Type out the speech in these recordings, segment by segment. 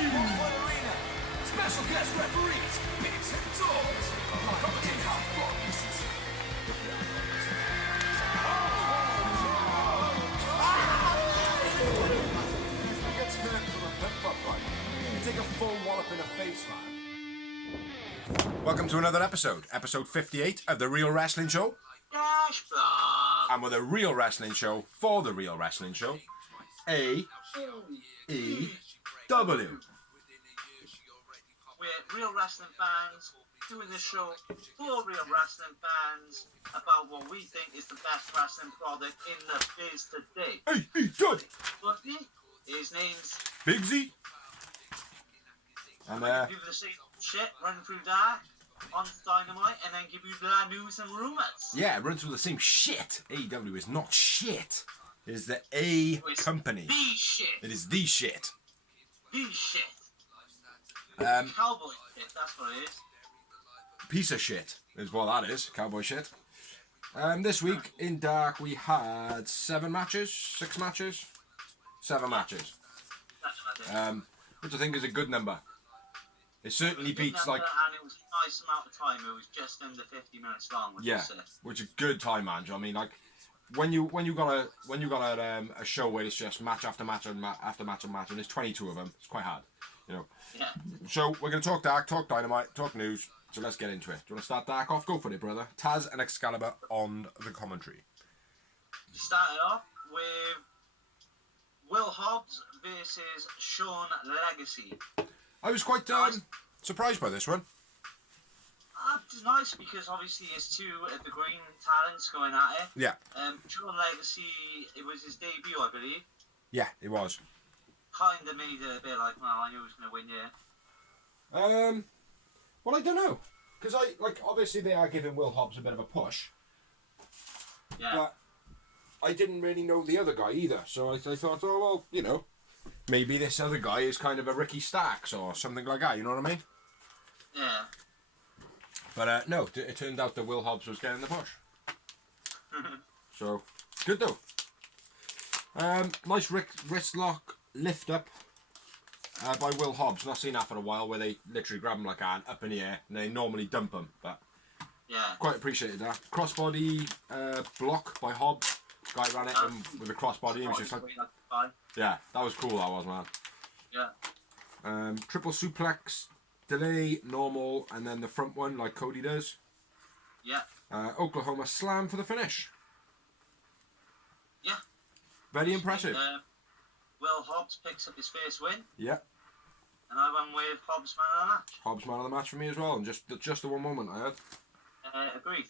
One arena. Special guest referees. Bigs and dogs. Commentate half boxed. Who gets hurt from a pep-up fight? You take a full wallop in the face, man. Welcome to another episode. Episode 58 of The Real Wrestling Show. And with a real wrestling show for the real wrestling show. AEW. We're real wrestling fans doing this show for real wrestling fans about what we think is the best wrestling product in the biz today. AEW. His name's Big Z. And do the same shit, run through that on Dynamite, and then give you the news and rumours. Yeah, run through the same shit. AEW is not shit. It is the A company. The shit. It is the shit. The shit. Cowboy shit, that's what it is. Piece of shit is what that is. Cowboy shit. This week in Dark we had 7 matches, 6 matches, 7 matches. Which I think is a good number. It certainly beats like. And it was a nice amount of time. It was just under 50 minutes long. Which is good time, man. Do you know what I mean? Like when you got a show where it's just match after match after match and match, and there's 22 of them. It's quite hard, you know. Yeah. So we're gonna talk Dark, talk Dynamite, talk news. So let's get into it. Do you want to start Dark off? Go for it, brother. Taz and Excalibur on the commentary. Started off with Will Hobbs versus Sean Legacy. I was quite surprised by this one. It's nice because obviously it's two of the green talents going at it. Yeah. Sean Legacy, it was his debut, I believe. Yeah, it was. Kind of made it a bit like, well, I knew he was going to win, yeah. Well, I don't know. Because obviously they are giving Will Hobbs a bit of a push. Yeah. But I didn't really know the other guy either. So I thought, oh, well, you know, maybe this other guy is kind of a Ricky Starks or something like that, you know what I mean? Yeah. But no, it turned out that Will Hobbs was getting the push. So, good though. Nice wrist lock lift up by Will Hobbs. Not seen that for a while, where they literally grab him like an up in the air and they normally dump him. But yeah, quite appreciated that. Crossbody block by Hobbs. Guy ran at him with a crossbody. He was just like, yeah, that was cool. That was, man. Yeah. Triple suplex, delay, normal, and then the front one like Cody does. Yeah. Oklahoma slam for the finish. Yeah. Very impressive. Will Hobbs picks up his first win. Yeah. And I went with Hobbs man of the match. Hobbs man of the match for me as well, and just the one moment I had. Agreed.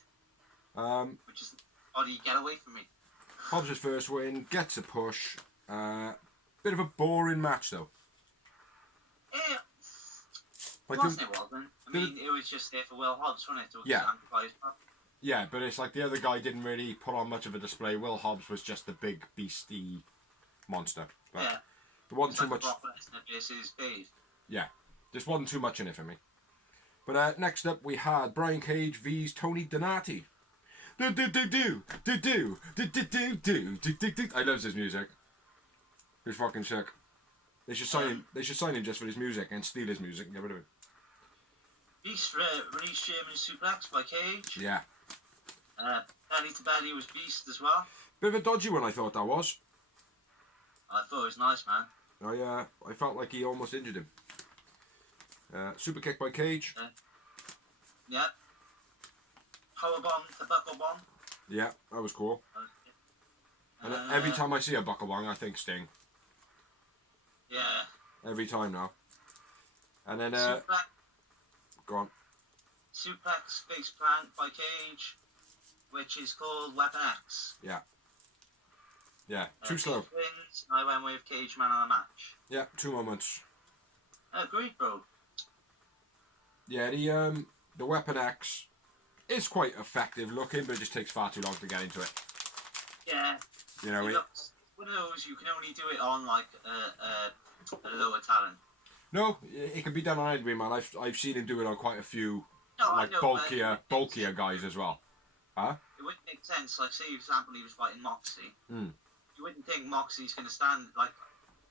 Which is body get away from me. Hobbs' first win, gets a push. Bit of a boring match though. Yeah. Like It wasn't. I mean, it was just there for Will Hobbs, wasn't it? Yeah. Yeah, but it's like the other guy didn't really put on much of a display. Will Hobbs was just the big beastie monster. But yeah. There wasn't too much. Yeah. Just wasn't too much in it for me. But next up we had Brian Cage vs Tony Donati. I love his music. He's fucking sick. They should sign him. They should sign him just for his music and steal his music and get rid of it. Beast released Sherman suplex by Cage. Yeah. Belly to belly was Beast as well. Bit of a dodgy one, I thought that was. I thought it was nice, man. I felt like he almost injured him. Super kick by Cage. Yeah. Power bomb to buckle bomb. Yeah, that was cool. And every time I see a buckle bomb, I think Sting. Yeah. Every time now. And then go on. Suplex face plant by Cage, which is called Weapon X. Yeah. Yeah, too slow. Wins, I went with Cage man of the match. Yeah, 2 moments. Agreed, bro. Yeah, the Weapon X is quite effective looking, but it just takes far too long to get into it. Yeah. You know, one of those you can only do it on like a lower talent. No, it can be done on anybody, man. I've seen him do it on quite a few bulkier guys as well. Huh? It wouldn't make sense. Like, say, for example, he was fighting Moxie. You wouldn't think Moxie's going to stand, like,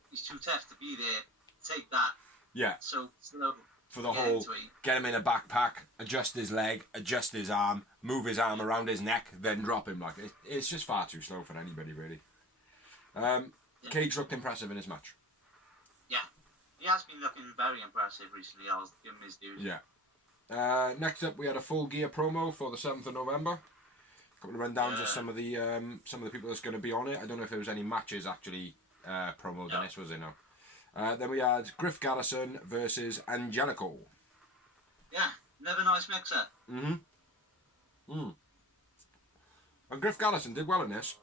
he's too tough to be there, take that Yeah. So slow. For the whole, get him in a backpack, adjust his leg, adjust his arm, move his arm around his neck, then drop him. Like it's just far too slow for anybody, really. Cage looked impressive in his match. Yeah, he has been looking very impressive recently. I was giving his dues. Yeah. Next up, we had a Full Gear promo for the 7th of November. A couple of rundowns of some of the people that's going to be on it. I don't know if there was any matches actually promoed in this, was there? No. Then we had Griff Garrison versus Angelico. Yeah, another nice mixer. And Griff Garrison did well in this.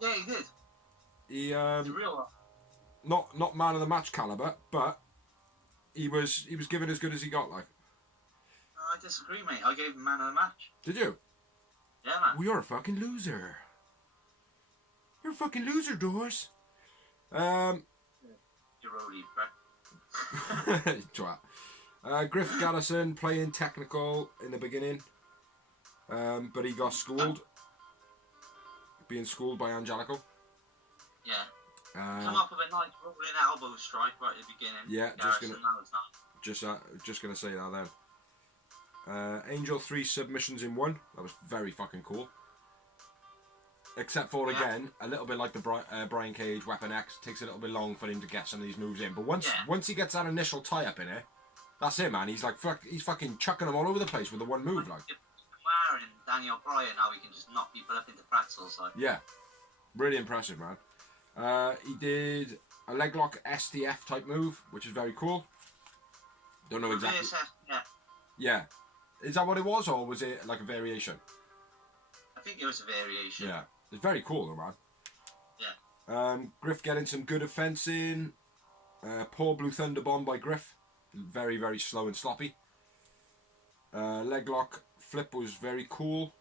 Yeah, he did. He real not man of the match caliber, but he was given as good as he got. Like, I disagree, mate. I gave him man of the match. Did you? Yeah, man. Well, you're a fucking loser. You're a fucking loser, Doors. Giroli, bro. Twat. Griff Garrison playing technical in the beginning, but he got schooled. Being schooled by Angelico. Yeah. Come up with a nice rolling elbow strike right at the beginning. Yeah, Garrison, just gonna say that then. Angel 3 submissions in 1. That was very fucking cool. Except for again, a little bit like the Brian Cage Weapon X, takes a little bit long for him to get some of these moves in. But once he gets that initial tie up in it, that's it, man. He's like he's fucking chucking them all over the place with the one move, like. And Daniel Bryan, now he can just knock people up into pretzels, like. Yeah, really impressive, man. He did a leg lock STF type move, which is very cool. Don't know exactly. Yeah. Is that what it was, or was it like a variation? I think it was a variation. Yeah. It's very cool, though, man. Yeah. Griff getting some good offense in. Poor Blue Thunder Bomb by Griff. Very, very slow and sloppy. Leg lock flip was very cool,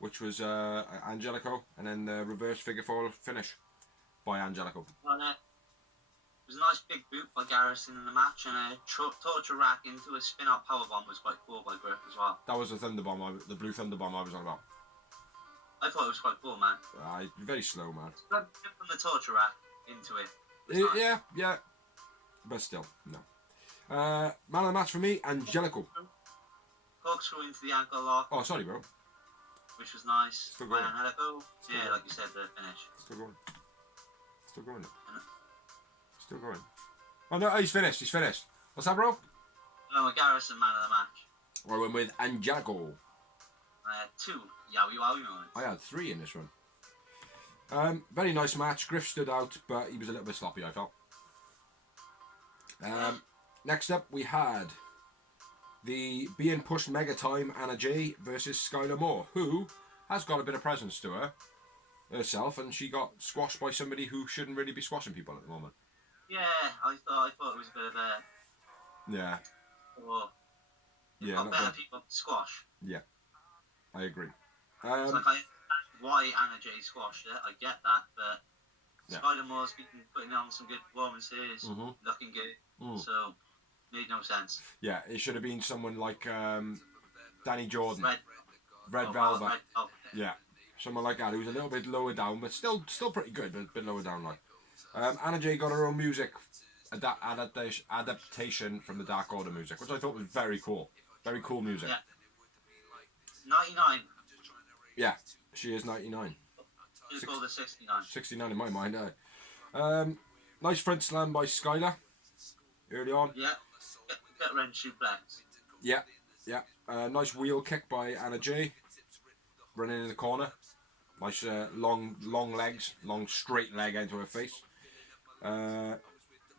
which was Angelico. And then the reverse figure 4 finish by Angelico. Well, it was a nice big boot by Garrison in the match, and a torture rack into a spin-out powerbomb was quite cool by Griff as well. That was the Thunder Bomb, the Blue Thunder Bomb I was on about. I thought it was quite cool, man. Very slow, man. From the torture rack into it. Yeah. But still, no. Man of the match for me, Angelico. Corkscrew into the ankle lock. Oh, sorry, bro. Which was nice. Still going. Angelico. Yeah, like you said, the finish. Still going. Still going. Oh, no, he's finished. What's that, bro? No, Garrison, man of the match. I went with Angelico. 2 Yowie Wowie moments. I had 3 in this one. Very nice match. Griff stood out, but he was a little bit sloppy, I felt. Next up, we had the being pushed mega time Anna Jay versus Skylar Moore, who has got a bit of presence to her herself, and she got squashed by somebody who shouldn't really be squashing people at the moment. Yeah, I thought it was a bit of a... Yeah. Or... You've got better people to squash. Yeah, I agree. It's like why Anna Jay squashed it, I get that, but Skylar Moore's been putting on some good performances, looking good, so made no sense. Yeah, it should have been someone like Danny Jordan, Red Velvet. Red Velvet. Yeah, someone like that who's a little bit lower down, but still pretty good, but a bit lower down. Like Anna Jay got her own music adaptation from the Dark Order music, which I thought was very cool. Very cool music. Yeah. 99. Yeah, she is 99. She's called the 69. 69 in my mind. Nice front slam by Skylar early on. Yeah. Get Ren suplex. Yeah. Nice wheel kick by Anna Jay. Running in the corner. Nice long legs, long straight leg into her face.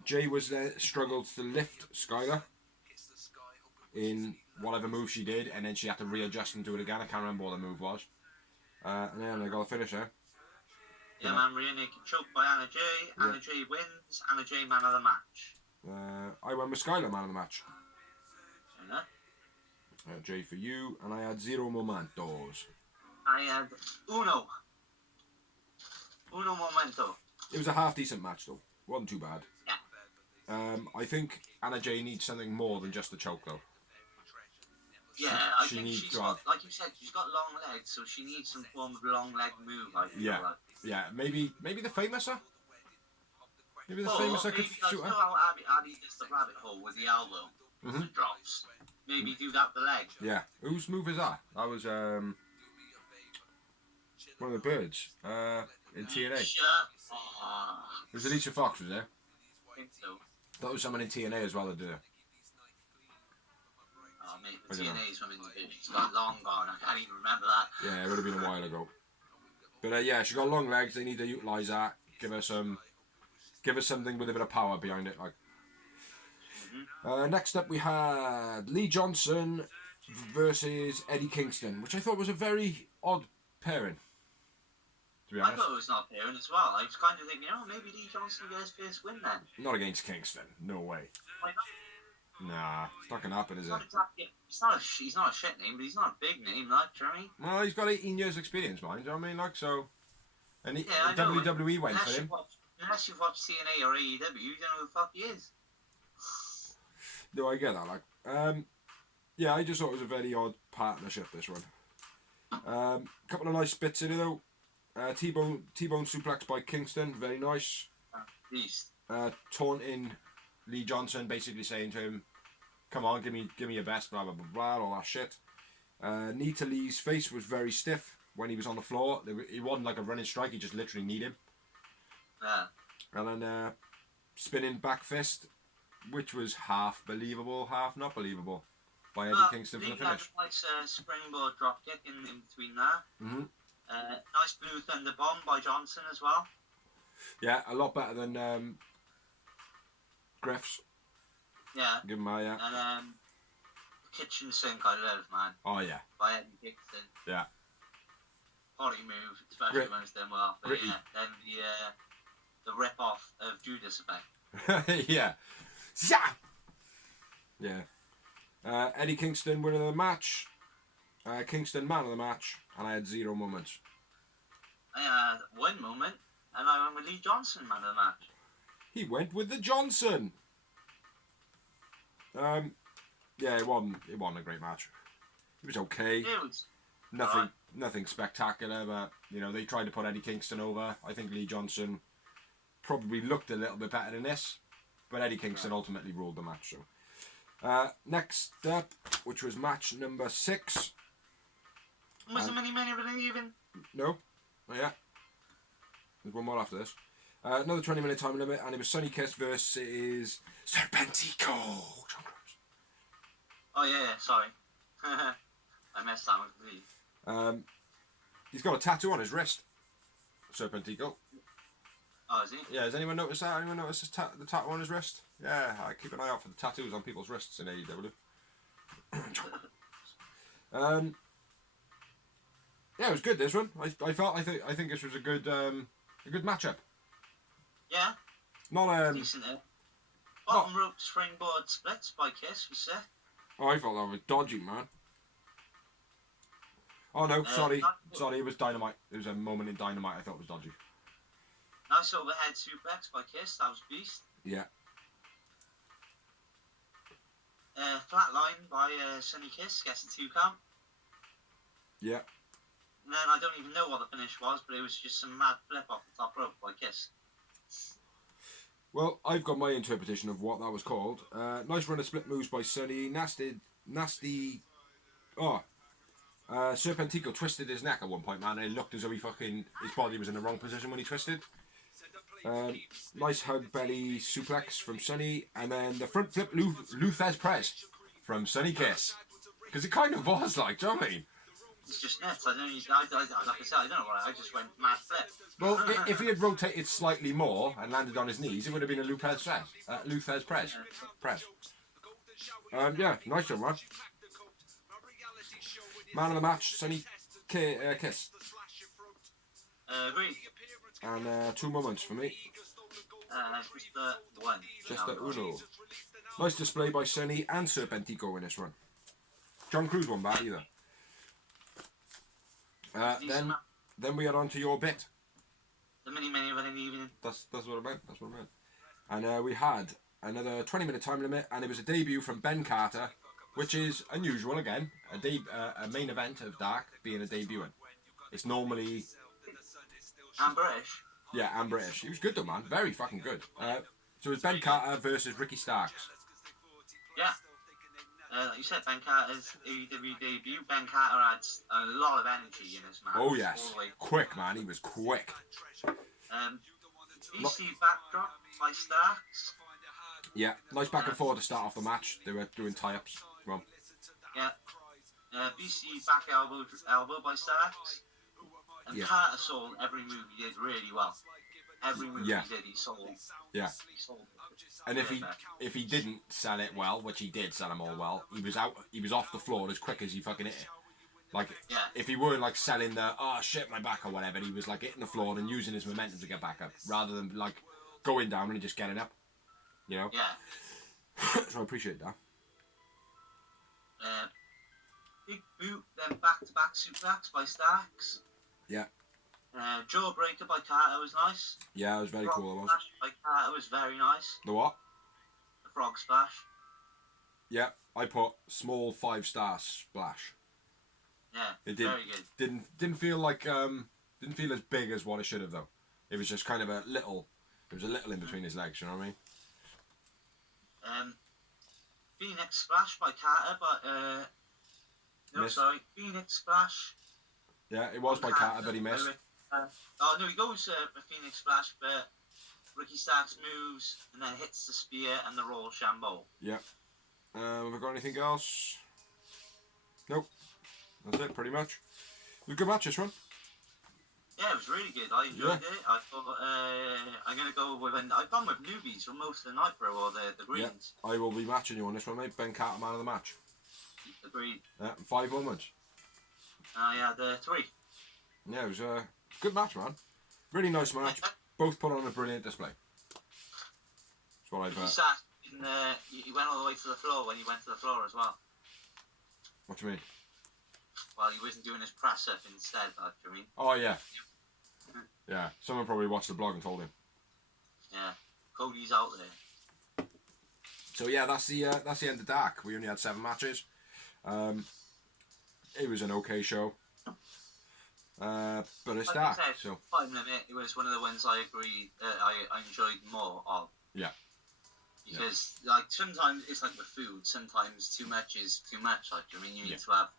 Jay was there, struggled to lift Skylar in whatever move she did, and then she had to readjust and do it again. I can't remember what the move was. And then I got a finisher. Yeah, man, rear naked choke by Anna Jay. Anna Jay wins. Anna Jay, man of the match. I went with Skylar, man of the match. Yeah. Jay for you, and I had 0 momentos. I had uno momento. It was a half decent match though. Wasn't too bad. Yeah. I think Anna Jay needs something more than just a choke though. Yeah, I think she's got, like you said, she's got long legs, so she needs some form of long leg move. I feel like. Yeah. Maybe the famouser. Maybe the famous like shooter. You know how Abby does the rabbit hole with the elbow and drops? Maybe do that with the leg. Yeah. Whose move is that? That was one of the birds in TNA. It was Alicia Fox, was there? I think so. That was someone in TNA as well that did it. Oh, mate, the TNA's women, it's got long gone. I can't even remember that. Yeah, it would have been a while ago. But yeah, she got long legs. They need to utilise that. Give her something with a bit of power behind it. Like. Next up, we had Lee Johnson versus Eddie Kingston, which I thought was a very odd pairing. To be honest, I thought it was not pairing as well. I was kind of thinking, maybe Lee Johnson gets his first win then. Not against Kingston. No way. Why not? Nah, it's not gonna happen, is it? He's not a shit name, but he's not a big name, like, do you know what I mean? Well, he's got 18 years experience, mind. Do you know what I mean? Like, so... And WWE went for him. Unless you've watched TNA or AEW, you don't know who the fuck he is. No, I get that, like... yeah, I just thought it was a very odd partnership, this one. Couple of nice bits in it, though. T-bone suplex by Kingston, very nice. Beast. Taunting Lee Johnson, basically saying to him, come on, give me your best, blah, blah, blah, blah, all that shit. Knee to Lee's face was very stiff when he was on the floor. It wasn't like a running strike, he just literally kneed him. Yeah. And then spinning back fist, which was half believable, half not believable, by Eddie Kingston for the finish. Nice springboard drop kick in between there. Nice blue thunder bomb by Johnson as well. Yeah, a lot better than Griff's. Yeah. Give him my, yeah. And kitchen sink I love, man. Oh, yeah. By Eddie Kingston. Yeah. Quality move, especially when it's done well. But yeah, then the rip-off of Judas effect. Yeah. Yeah. Eddie Kingston winner of the match. Kingston man of the match. And I had 0 moments. I had 1 moment, and I went with Lee Johnson man of the match. He went with the Johnson. Yeah, it wasn't a great match. It was okay. It was nothing spectacular, but they tried to put Eddie Kingston over. I think Lee Johnson probably looked a little bit better than this, but Eddie Kingston ultimately ruled the match. So next up, which was match number 6. Was there many even? No. Oh yeah. There's one more after this. Another 20-minute time limit, and it was Sonny Kiss versus Serpentico. John Cruz. Oh yeah, sorry. I messed that one completely. He's got a tattoo on his wrist. Serpentico. Oh, is he? Yeah, has anyone noticed that? Anyone noticed the tattoo on his wrist? Yeah, I keep an eye out for the tattoos on people's wrists in AEW. Yeah, it was good, this one. I think this was a good matchup. Yeah. Not decent. Bottom rope springboard splits by Kiss was sick. Oh, I thought that was dodgy, man. Oh no, sorry, it was Dynamite. It was a moment in Dynamite I thought was dodgy. Nice overhead suplex by Kiss, that was beast. Yeah. Flatline by Sonny Kiss, gets a 2 count. Yeah. And then I don't even know what the finish was, but it was just some mad flip off the top rope by Kiss. Well, I've got my interpretation of what that was called. Nice run of split moves by Sonny. Nasty. Serpentico twisted his neck at one point, man, and it looked as though his body was in the wrong position when he twisted. Nice hug belly suplex from Sonny, and then the front flip Luthez press from Sonny Kiss. Because it kind of was like, do you know what I mean? It's just nuts. I don't know. Like I said, I don't know what I just went mad flip. Well, if he had rotated slightly more and landed on his knees, it would have been a Luthez press. Yeah, nice one, man. Man of the match, Sonny Kiss. Agreed. And 2 moments for me. Just the one. Just the uno. Nice display by Sonny and Serpentico in this one. John Cruz won that either. Then we are on to your bit. The mini of an evening. That's what I meant. And we had another 20-minute time limit, and it was a debut from Ben Carter, which is unusual again. A main event of Dark being a debut. It's normally... And British. Yeah, and British. He was good though, man. Very fucking good. So it was Ben Carter versus Ricky Starks. Yeah. Like you said, Ben Carter's AEW debut. Ben Carter had a lot of energy in his match. Oh yes, quick man. He was quick. BC backdrop by Starks. Yeah, nice back and forth to start off the match. They were doing tie-ups. Come on. Yeah. BC back elbow by Starks. And Carter sold every move he did really well. Every move he did, he sold. Yeah. He sold it. And if he didn't sell it well, which he did sell them all well, he was off the floor as quick as he fucking hit it. Like, if he weren't like selling the oh shit my back or whatever, he was like hitting the floor and using his momentum to get back up, rather than like going down and just getting up. You know? Yeah. So I appreciate that. Big boot, then back-to-back suplex by Starks. Yeah. Jawbreaker by Carter was nice. Yeah, it was very cool. Frog splash by Carter was very nice. The what? The frog splash. Yeah, I put small 5-star splash. Yeah, it did, very good. Didn't feel like didn't feel as big as what it should have though. It was just kind of a little. It was a little in between his legs. You know what I mean? Phoenix splash by Carter, but Phoenix splash. Yeah, it was by Carter, but he missed. No, he goes for Phoenix splash, but Ricky Starks moves and then hits the spear and the roll shambo. Yeah. Have we got anything else? Nope. That's it, pretty much. It was a good match, this one. Yeah, it was really good. I enjoyed it. I thought I'm gonna go with I've gone with newbies for most of the night, bro, or the greens. Yeah, I will be matching you on this one, mate. Ben Carter, man of the match. Agreed. Yeah, 5 moments. I had 3. Yeah, it was a good match, man. Really nice match. Both put on a brilliant display. That's what I've. He went all the way to the floor when he went to the floor as well. What do you mean? Well, he wasn't doing his press up instead, like, you mean? Oh, yeah. Yeah, someone probably watched the blog and told him. Yeah, Cody's out there. So, yeah, that's the end of Dark. We only had 7 matches. It was an okay show. But it's Dark, so... Time limit, it was one of the ones I agree I enjoyed more of. Yeah. Because, like, sometimes it's like with food, sometimes too much is too much. Like, I mean, you need to have,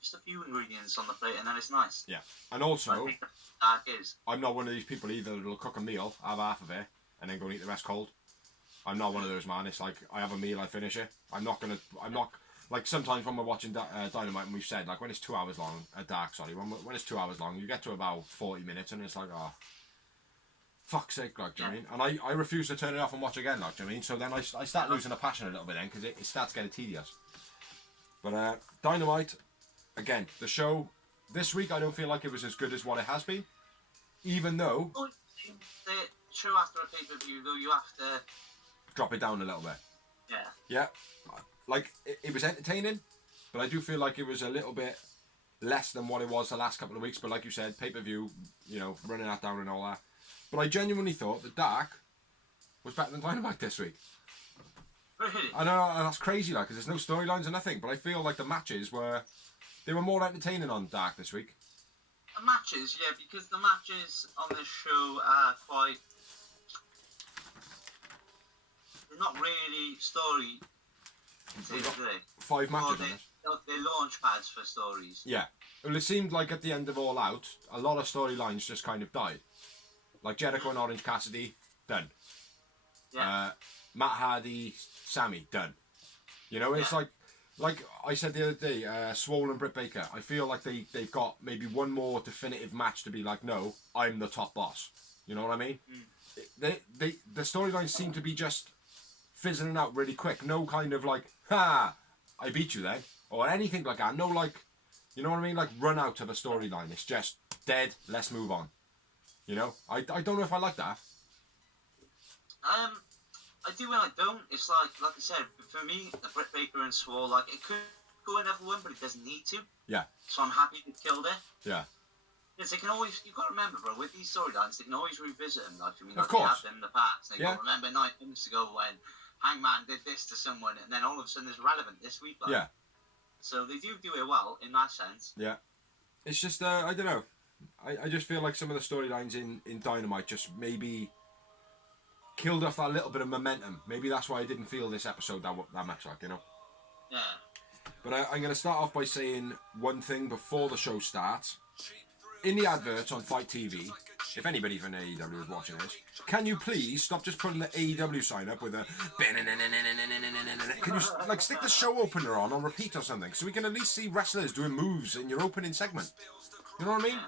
just a few ingredients on the plate and then it's nice. Yeah. And also, I think Dark is. I'm not one of these people either that'll cook a meal, have half of it, and then go and eat the rest cold. I'm not one of those, man. It's like, I have a meal, I finish it. I'm not, like, sometimes when we're watching Dynamite, and we've said, like, when it's 2 hours long, Dark, sorry, when it's 2 hours long, you get to about 40 minutes, and it's like, oh, fuck's sake, like, do you know what I mean? And I refuse to turn it off and watch again, like, do you know what I mean? So then I start losing a passion a little bit then, because it starts getting tedious. But Dynamite, again, the show, this week I don't feel like it was as good as what it has been, even though... The show after a pay-per-view, though, you have to... drop it down a little bit. Yeah. Yeah. Like, it was entertaining, but I do feel like it was a little bit less than what it was the last couple of weeks. But like you said, pay-per-view, running that down and all that. But I genuinely thought that Dark was better than Dynamite this week. Really? I know, that's crazy, like, because there's no storylines or nothing, but I feel like the matches were more entertaining on Dark this week. The matches, yeah, because the matches on this show are quite... They're not really story... 5 matches on this. They're launch pads for stories. Yeah. Well, it seemed like at the end of All Out, a lot of storylines just kind of died. Like Jericho and Orange Cassidy, done. Yeah. Matt Hardy, Sammy, done. It's like I said the other day, Swole and Britt Baker, I feel like they've got maybe one more definitive match to be like, no, I'm the top boss. You know what I mean? The storylines seem to be just fizzling out really quick. No kind of like, ha, I beat you then, or anything like that. No, like, you know what I mean? Like, run out of a storyline. It's just dead. Let's move on. I don't know if I like that. I do and I don't. It's like I said, for me, the Britt Baker and Swole, like, it could go another one, but it doesn't need to. Yeah. So I'm happy they killed it. Yeah. Because they can always, you've got to remember, bro, with these storylines, they can always revisit them. Like, of course. They have them in the past. They go, remember 9 months ago when Hangman did this to someone, and then all of a sudden it's relevant this week. Like. Yeah. So they do it well in that sense. Yeah. It's just, I don't know. I just feel like some of the storylines in Dynamite just maybe killed off that little bit of momentum. Maybe that's why I didn't feel this episode that much like, you know? Yeah. But I'm going to start off by saying one thing before the show starts. In the adverts on Fight TV, if anybody from AEW is watching this, can you please stop just putting the AEW sign up with a... Can you like stick the show opener on repeat or something, so we can at least see wrestlers doing moves in your opening segment? You know what I mean?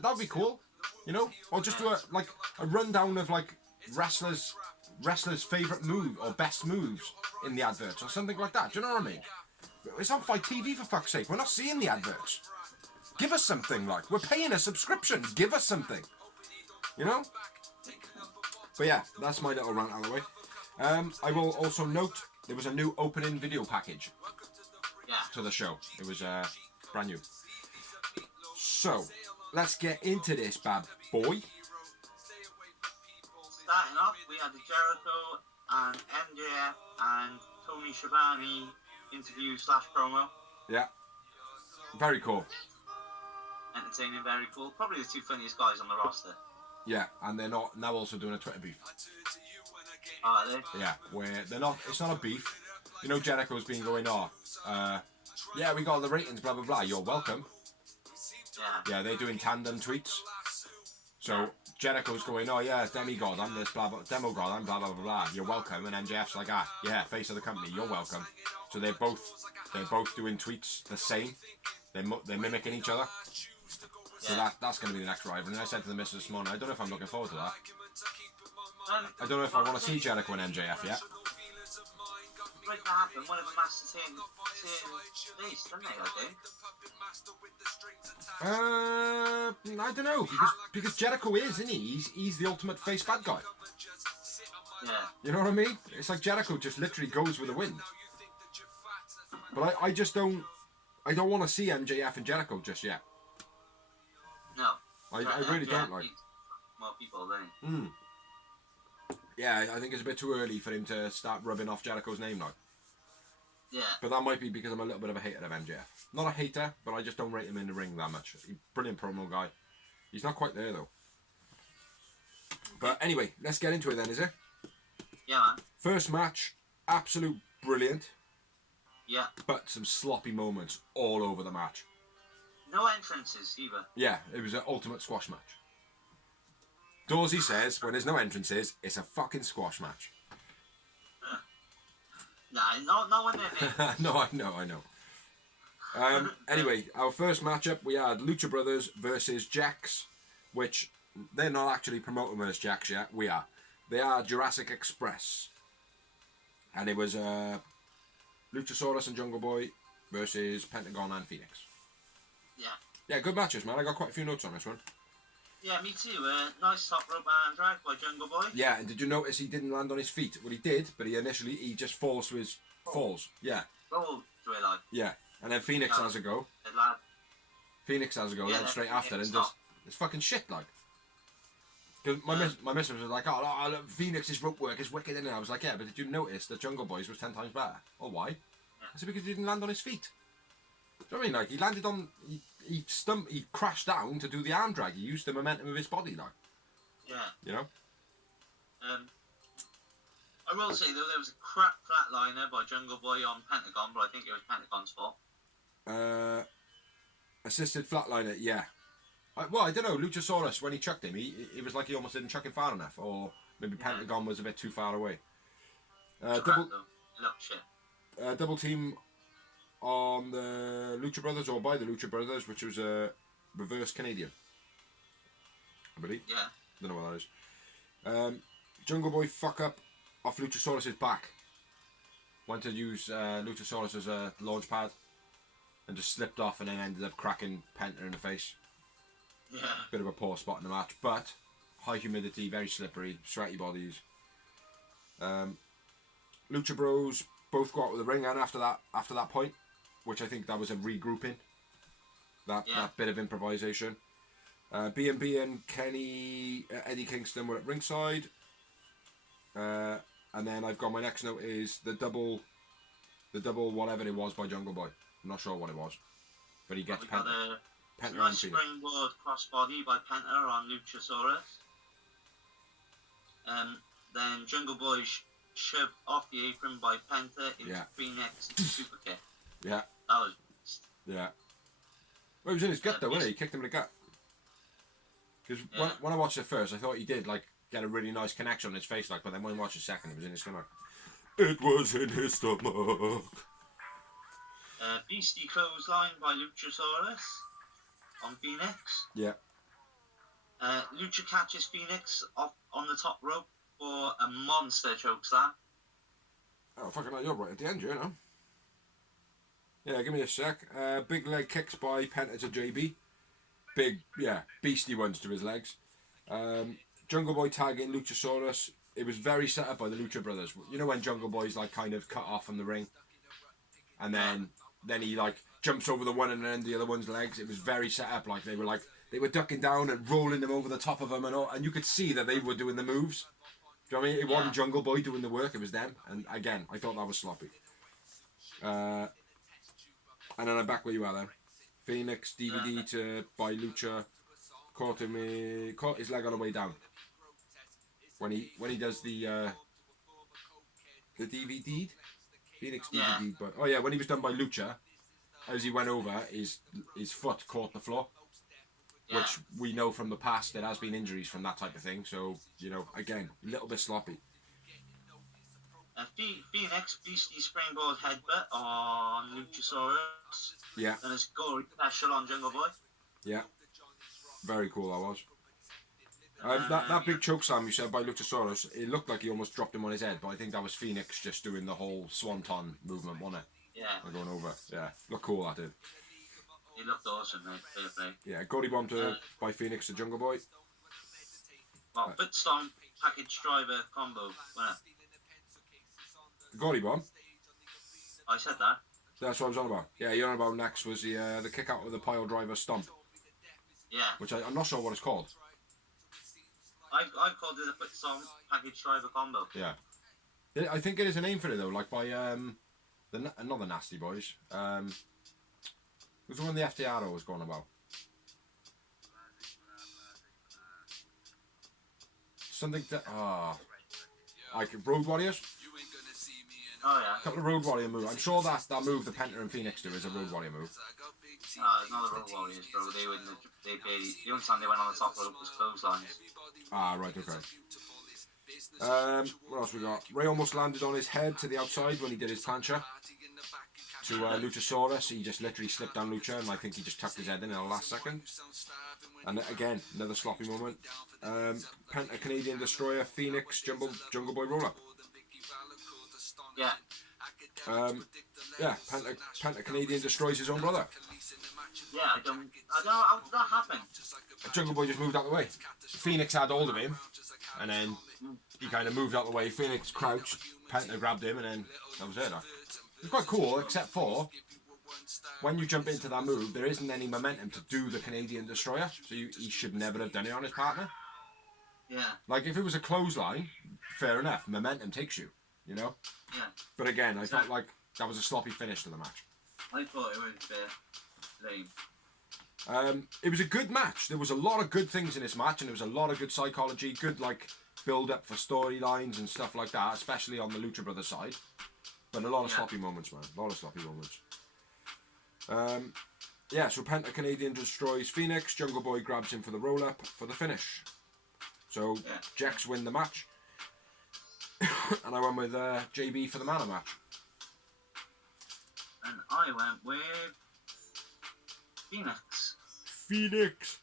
That'd be cool, you know? Or just do a rundown of like wrestlers' favourite move or best moves in the adverts or something like that. Do you know what I mean? It's on Fight TV, for fuck's sake. We're not seeing the adverts. Give us something, like. We're paying a subscription. Give us something. You know? But yeah, that's my little rant out of the way. I will also note there was a new opening video package to the show. It was brand new. So, let's get into this bad boy. Starting off, we had the Jericho and MJF and Tony Schiavone interview / promo. Yeah. Very cool. Entertaining, very cool. Probably the two funniest guys on the roster. Yeah, and they're not now also doing a Twitter beef. Oh, are they? Yeah, where they're not. It's not a beef. You know, Jericho's been going, yeah, we got the ratings, blah blah blah. You're welcome. Yeah. Yeah, they're doing tandem tweets. So Jericho's going, oh yeah, demigod, I'm this blah blah, demogod, I'm blah blah blah blah. You're welcome, and MJF's like, yeah, face of the company, you're welcome. So they're both doing tweets the same. They're mimicking each other. So that's going to be the next rivalry. And I said to the missus this morning, I don't know if I'm looking forward to that. I don't know if I want to see Jericho and MJF yet. Right, that happened. One of them has to turn face, don't they, I think? I don't know, because Jericho is, isn't he? He's the ultimate face bad guy. Yeah. You know what I mean? It's like Jericho just literally goes with the wind. But I just don't... I don't want to see MJF and Jericho just yet. No. I really don't like. More people than. Yeah, I think it's a bit too early for him to start rubbing off Jericho's name now. Yeah. But that might be because I'm a little bit of a hater of MJF. Not a hater, but I just don't rate him in the ring that much. Brilliant promo guy. He's not quite there though. But anyway, let's get into it then, is it? Yeah, man. First match, absolute brilliant. Yeah. But some sloppy moments all over the match. No entrances either. Yeah, it was an ultimate squash match. Dorsey says when there's no entrances, it's a fucking squash match. Nah, not when they're No, I know. Anyway, our first matchup, we had Lucha Brothers versus Jax, which they're not actually promoting them as Jax yet. We are. They are Jurassic Express. And it was Luchasaurus and Jungle Boy versus Pentagon and Phoenix. Yeah. Yeah, good matches, man. I got quite a few notes on this one. Yeah, me too. Nice top rope and drag by Jungle Boy. Yeah, and did you notice he didn't land on his feet? Well, he did, but he just falls to his falls. Yeah. Roll to it, like. Yeah, and then Phoenix has a go. Lad. Phoenix has a go, Yeah, then straight after, and stop. it's fucking shit, like. Because my missus was like, oh, look, Phoenix's rope work is wicked, isn't it? I was like, yeah, but did you notice that Jungle Boy's was 10 times better? Oh, why? Yeah. I said, because he didn't land on his feet. Do you know what I mean? Like, he landed on... He crashed down to do the arm drag. He used the momentum of his body, like. Yeah. You know? I will say, though, there was a crap flatliner by Jungle Boy on Pentagon, but I think it was Pentagon's fault. Assisted flatliner, yeah. I don't know. Luchasaurus, when he chucked him, it was like he almost didn't chuck him far enough, or maybe Pentagon was a bit too far away. Double team on the Lucha Brothers, or by the Lucha Brothers, which was a reverse Canadian, I believe. Yeah. Don't know what that is. Jungle Boy fuck up off Luchasaurus' back. Went to use Luchasaurus as a launch pad, and just slipped off, and then ended up cracking Penta in the face. Yeah. Bit of a poor spot in the match, but high humidity, very slippery, sweaty bodies. Lucha Bros both got out of the ring, and after that point, which I think that was a regrouping. That bit of improvisation. B&B and Eddie Kingston were at ringside. And then I've got my next note is the double whatever it was by Jungle Boy. I'm not sure what it was, but he gets Penta nice and Phoenix. springboard crossbody by Penta on Luchasaurus. Then Jungle Boy shoved off the apron by Penta into Phoenix super kick. Yeah. That was... Yeah. Well, he was in his gut though, wasn't he? He kicked him in the gut. Because when I watched it first, I thought he did like get a really nice connection on his face, like. But then when I watched it second, it was in his stomach. It was in his stomach. Beastie clothesline by Luchasaurus on Phoenix. Yeah. Lucha catches Phoenix off on the top rope for a monster chokeslam. Oh, fucking hell, you're right at the end, you know. Yeah, give me a sec. Big leg kicks by Penta to JB. Big, beastie ones to his legs. Jungle Boy tagging Luchasaurus. It was very set up by the Lucha Brothers. You know when Jungle Boy's like kind of cut off from the ring? And then he like jumps over the one and then the other one's legs. It was very set up. Like they were ducking down and rolling them over the top of him and all. And you could see that they were doing the moves. Do you know what I mean? It wasn't Jungle Boy doing the work. It was them. And again, I thought that was sloppy. And then I'm back where you are then. Phoenix DVD by Lucha caught his leg on the way down. When he does the DVD, Phoenix DVD. But when he was done by Lucha, as he went over, his foot caught the floor. Which we know from the past there has been injuries from that type of thing. So again, a little bit sloppy. Phoenix beastie springboard headbutt on Luchasaurus. Yeah. And his gory special on Jungle Boy. Yeah. Very cool that was. That big chokeslam you said by Luchasaurus, it looked like he almost dropped him on his head, but I think that was Phoenix just doing the whole swanton movement, wasn't it? Yeah. And going over. Yeah. Looked cool that did. He looked awesome, mate. Fair play. Yeah, Goldie Bomb by Phoenix to Jungle Boy. Well, Footstomp package driver combo, wasn't it? Goldie Bomb? I said that. That's what I was on about. Yeah, you're on about next was the kick out with the pile driver stomp. Yeah. Which I'm not sure what it's called. I called it a Footstomp package driver combo. Yeah. I think it is a name for it though, like by not the Nasty Boys. Who's the one the FTR was going about? Something that like Road Warriors. Oh yeah. A couple of Road Warrior moves. I'm sure that move the Penta and Phoenix do is a Road Warrior move. It's not the Road Warriors, bro. The only time they went on the top rope was clotheslines. Ah, right, okay. What else we got? Ray almost landed on his head to the outside when he did his plancha to Luchasaurus. He just literally slipped down Lucha, and I think he just tucked his head in the last second. And again, another sloppy moment. Penta Canadian Destroyer, Phoenix, Jungle Boy roll up. Yeah. Penta Canadian destroys his own brother. Yeah, I don't know how did that happen. Jungle Boy just moved out the way. Phoenix had hold of him, and then he kind of moved out the way. Phoenix crouched, Penta grabbed him, and then that was it. It's quite cool, except for when you jump into that move, there isn't any momentum to do the Canadian Destroyer, so he should never have done it on his partner. Yeah. Like if it was a clothesline, fair enough, momentum takes you, you know. Yeah. But again, I felt like that was a sloppy finish to the match. I thought it was lame. It was a good match. There was a lot of good things in this match, and there was a lot of good psychology, good like build up for storylines and stuff like that, especially on the Lucha Brothers side. But a lot of sloppy moments, man. A lot of sloppy moments. So Penta Canadian destroys Phoenix. Jungle Boy grabs him for the roll up for the finish. So Jex win the match, and I went with JB for the man of match. And I went with Phoenix. Phoenix.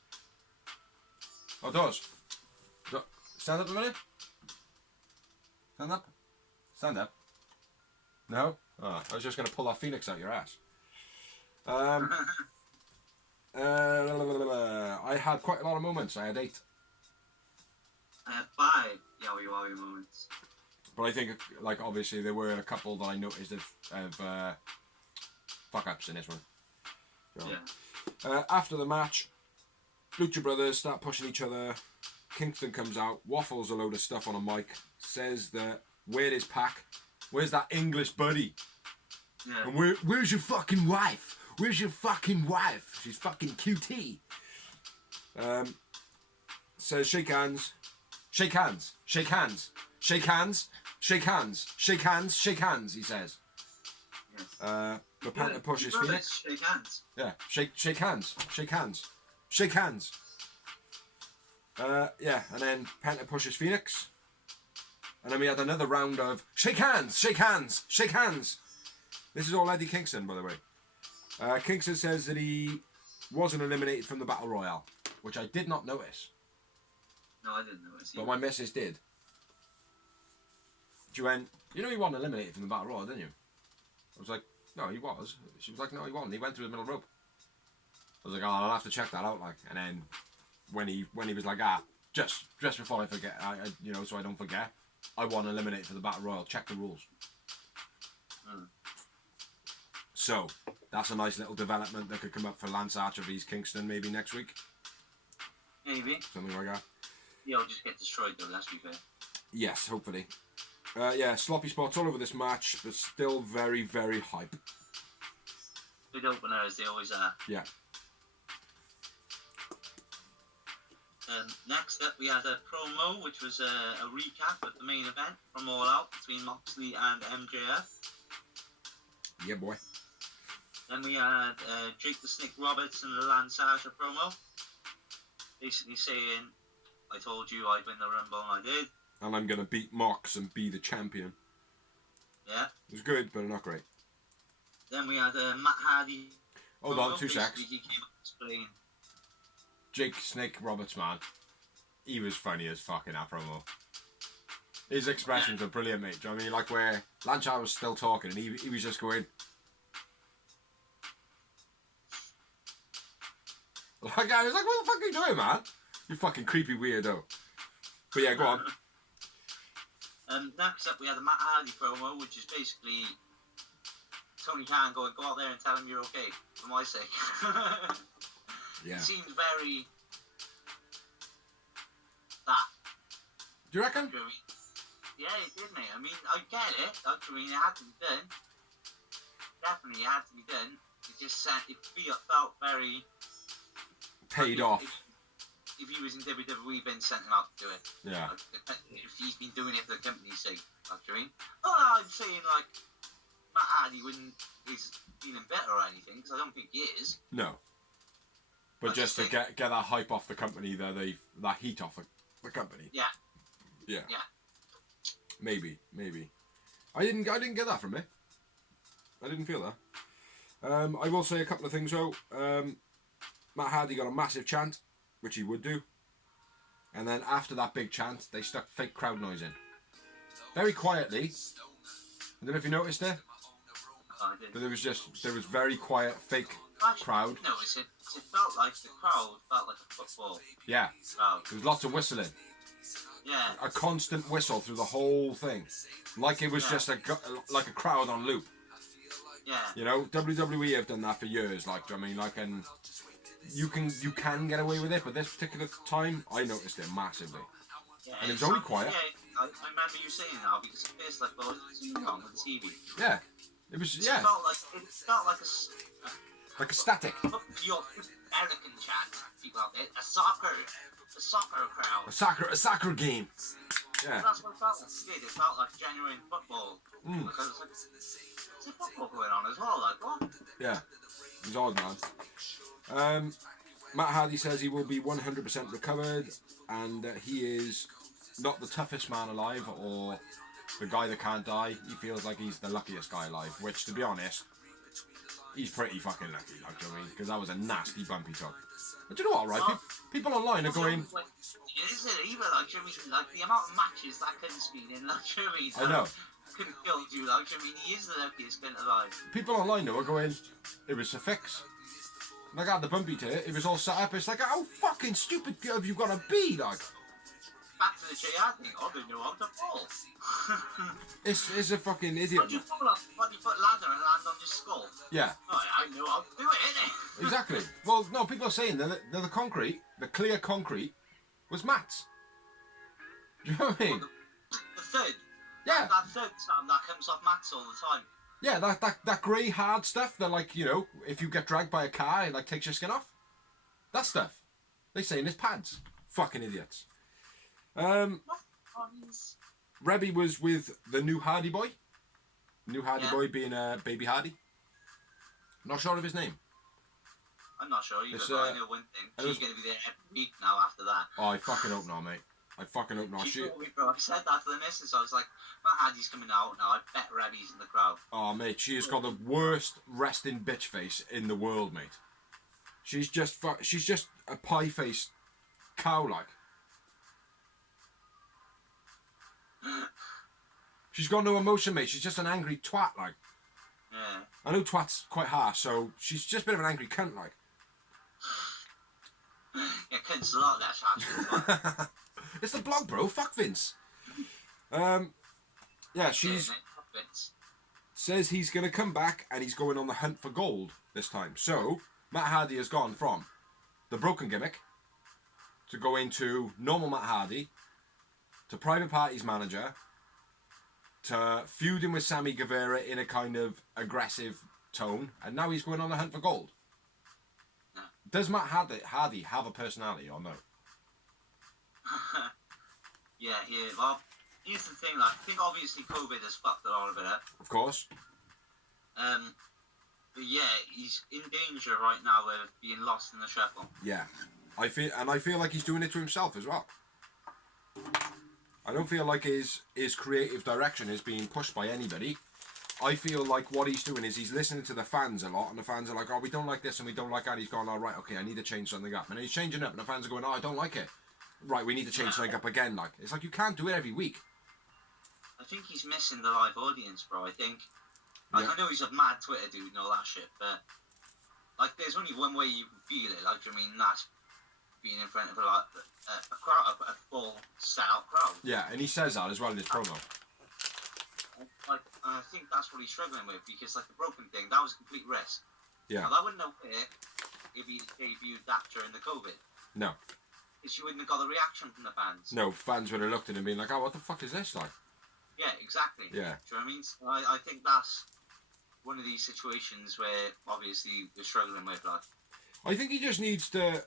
Oh, does. Stand up a minute. Stand up. Stand up. No? Oh, I was just going to pull that Phoenix out your ass. I had quite a lot of moments. I had 8. I had 5 yowie moments. But I think, like, obviously there were a couple that I noticed of fuck-ups in this one. So, yeah. After the match, Lucha Brothers start pushing each other. Kingston comes out, waffles a load of stuff on a mic, says that, where is Pac? Where's that English buddy? Yeah. And where's your fucking wife? Where's your fucking wife? She's fucking QT. Says shake hands. Shake hands. Shake hands. Shake hands. Shake hands. Shake hands. Shake hands, he says. The Panther pushes Phoenix. Shake hands. Yeah. Shake hands. Shake hands. Shake hands. Yeah, and then Panther pushes Phoenix. And then we had another round of shake hands, shake hands, shake hands. This is all Eddie Kingston, by the way. Kingston says that he wasn't eliminated from the Battle Royale, which I did not notice. No, I didn't notice. But my missus did. She went, you know he wasn't eliminated from the Battle Royale, didn't you? I was like, no, he was. She was like, no, he wasn't. He went through the middle rope. I was like, oh, I'll have to check that out, like. And then when he was like, just before I forget, you know, so I don't forget, I want to eliminate for the Battle Royal. Check the rules. So that's a nice little development that could come up for Lance Archer vs Kingston maybe next week. Maybe. Something like that. Yeah, I'll just get destroyed though, let's be fair. Yes, hopefully. Yeah, sloppy spots all over this match, but still very, very hype. Good opener as they always are. Yeah. Next up, we had a promo, which was a recap of the main event from All Out between Moxley and MJF. Yeah, boy. Then we had Jake the Snake Roberts and the Lance Archer promo. Basically saying, I told you I'd win the Rumble and I did. And I'm going to beat Mox and be the champion. Yeah. It was good, but not great. Then we had Matt Hardy. Hold on, 2 seconds. He came up explaining. Jake Snake Roberts, man. He was funny as fuck in that promo. His expressions were brilliant, mate. Do you know what I mean? Like where Lance Archer was still talking and he was just going... Like, I was like, what the fuck are you doing, man? You fucking creepy weirdo. But yeah, go on. Next up, we had the Matt Hardy promo, which is basically Tony Khan going, go out there and tell him you're okay, for my sake. Yeah. It seemed very... that. Do you reckon? Yeah, it did, mate. I mean, I get it. I mean, it had to be done. Definitely, it had to be done. It just it felt very... paid off. If he was in WWE, Ben sent him out to do it. Yeah. Like, if he's been doing it for the company's sake, like, do you mean? Not I'm saying, like, Matt Hardy is feeling better or anything, because I don't think he is. No. But just to get that hype off the company, that heat off the company. Yeah. Yeah. Yeah. Maybe. I didn't get that from it. I didn't feel that. I will say a couple of things though. Matt Hardy got a massive chant, which he would do. And then after that big chant, they stuck fake crowd noise in. Very quietly. I don't know if you noticed it. But there was very quiet fake crowd. No, it felt like the crowd felt like a football. Yeah. Crowd. There was lots of whistling. Yeah. A constant whistle through the whole thing. Like it was just like a crowd on loop. Yeah. You know, WWE have done that for years. Like, do you know what I mean? Like, and you can get away with it, but this particular time, I noticed it massively. Yeah, and it was only quiet. Yeah, I remember you saying that because it feels like I was on the TV. Yeah. It was, It felt like like a static. Your American chat, people out there, a soccer crowd. A soccer game. Yeah. That's what it felt like. It felt like genuine football. Like, I was like, there's a football going on as well, like what? Yeah. It was odd, man. Matt Hardy says he will be 100% recovered and that he is not the toughest man alive or the guy that can't die. He feels like he's the luckiest guy alive, which, to be honest, he's pretty fucking lucky, like, do you know what I mean? Because that was a nasty bumpy talk. But do you know what, right? People online are going... Like, is it even, like, you mean, like, the amount of matches that kid's been in, like, you mean, I know. Couldn't kill you, like, I mean, he is the luckiest kid alive. People online, though, are going, it was a fix. Like, I had the bumpy to it, it was all set up. It's like, how fucking stupid have you got to be, like? Back to the JR thing, I didn't know how to fall. It's a fucking idiot. How'd you fall off a 20-foot ladder and land on your skull? Yeah. Oh, I know how to do it, innit? Exactly. Well, no, people are saying that the concrete, the clear concrete, was mats. Do you know what I mean? The third. Yeah. That third time that comes off mats all the time. Yeah, that grey hard stuff that, like, you know, if you get dragged by a car, it like takes your skin off. That stuff. They say in his pads. Fucking idiots. Rebby was with the new Hardy Boy. New Hardy Boy being Baby Hardy. Not sure of his name. I'm not sure either, but I know one thing. She's going to be there every week now after that. Oh, I fucking hope not, mate. I fucking hope not. I said that to the missus. I was like, Matt Hardy's coming out now. I bet Rebby's in the crowd. Oh, mate, she has got the worst resting bitch face in the world, mate. She's just a pie-faced cow, like. She's got no emotion, mate. She's just an angry twat, like. Yeah. I know twat's quite harsh, so she's just a bit of an angry cunt, like. Yeah, cunt's a lot less harsh. It's the blog, bro. Fuck Vince. Yeah, she's... says he's going to come back and he's going on the hunt for gold this time. So, Matt Hardy has gone from the broken gimmick to go into normal Matt Hardy to Private Party's manager to feuding with Sammy Guevara in a kind of aggressive tone, and now he's going on the hunt for gold. Does Matt Hardy have a personality or no? Yeah. Well, here's the thing. Like, I think obviously COVID has fucked a lot of it up. Of course. But yeah, he's in danger right now of being lost in the shuffle. Yeah, I feel like he's doing it to himself as well. I don't feel like his creative direction is being pushed by anybody. I feel like what he's doing is he's listening to the fans a lot, and the fans are like, oh, we don't like this and we don't like that. He's going, all right, okay, I need to change something up. And he's changing up, and the fans are going, oh, I don't like it. Right, we need to change something up again. Like, it's like you can't do it every week. I think he's missing the live audience, bro. I think. Like, I know he's a mad Twitter dude and all that shit, but like, there's only one way you can feel it. Like, I mean, that's being in front of a crowd, a full set-out crowd. Yeah, and he says that as well in his promo. Like, I think that's what he's struggling with, because like the broken thing, that was a complete risk. Yeah. And I wouldn't know if he debuted that during the COVID. No. Because you wouldn't have got the reaction from the fans. No, fans would have looked at him and been like, oh, what the fuck is this like? Yeah, exactly. Yeah. Do you know what I mean? So I think that's one of these situations where obviously you're struggling with, like. I think he just needs to,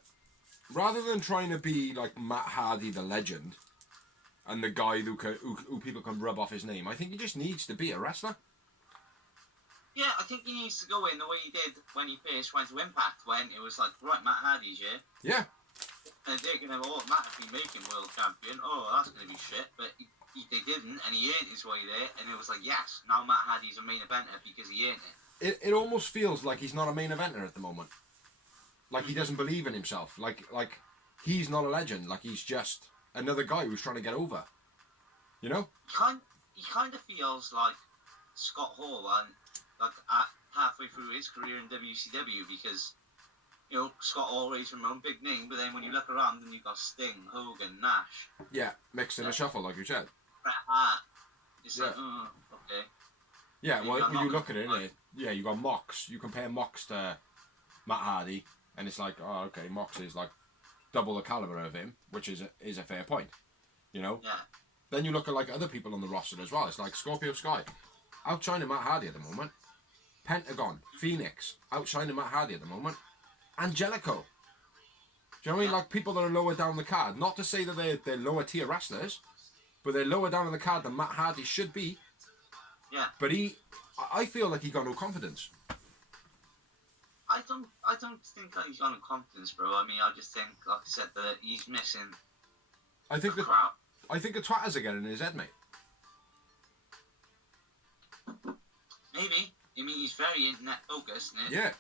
rather than trying to be like Matt Hardy the legend and the guy who people can rub off his name, I think he just needs to be a wrestler. Yeah, I think he needs to go in the way he did when he first went to Impact, when it was like, right, Matt Hardy's, yeah? Yeah. And they're going to automatically make him world champion. Oh, that's going to be shit. But they didn't, and he earned his way there, and it was like, yes, now Matt Hardy's a main eventer because he earned it. It almost feels like he's not a main eventer at the moment. Like he doesn't believe in himself. Like he's not a legend. Like he's just another guy who's trying to get over. You know? He kind of feels like Scott Hall, and like halfway through his career in WCW, because you know Scott Hall raised from a big name, but then when you look around, and you've got Sting, Hogan, Nash. Yeah, mixed in a shuffle, like you said. Bret Hart. It's like, okay. Yeah, well, when you look at it, innit? Yeah, you got Mox. You compare Mox to Matt Hardy, and it's like, oh, okay, Mox is like double the caliber of him, which is a fair point, you know. Yeah. Then you look at like other people on the roster as well. It's like Scorpio Sky, outshining Matt Hardy at the moment. Pentagon, Phoenix, outshining Matt Hardy at the moment. Angelico. Do you know what I mean? Like people that are lower down the card. Not to say that they're lower tier wrestlers, but they're lower down on the card than Matt Hardy should be. Yeah. But I feel like he got no confidence. I don't think that he's got no confidence, bro. I mean, I just think, like I said, that he's missing. I think the crowd. I think the twatters are getting in his head, mate. Maybe. I mean, he's very internet focused, isn't it? Yeah.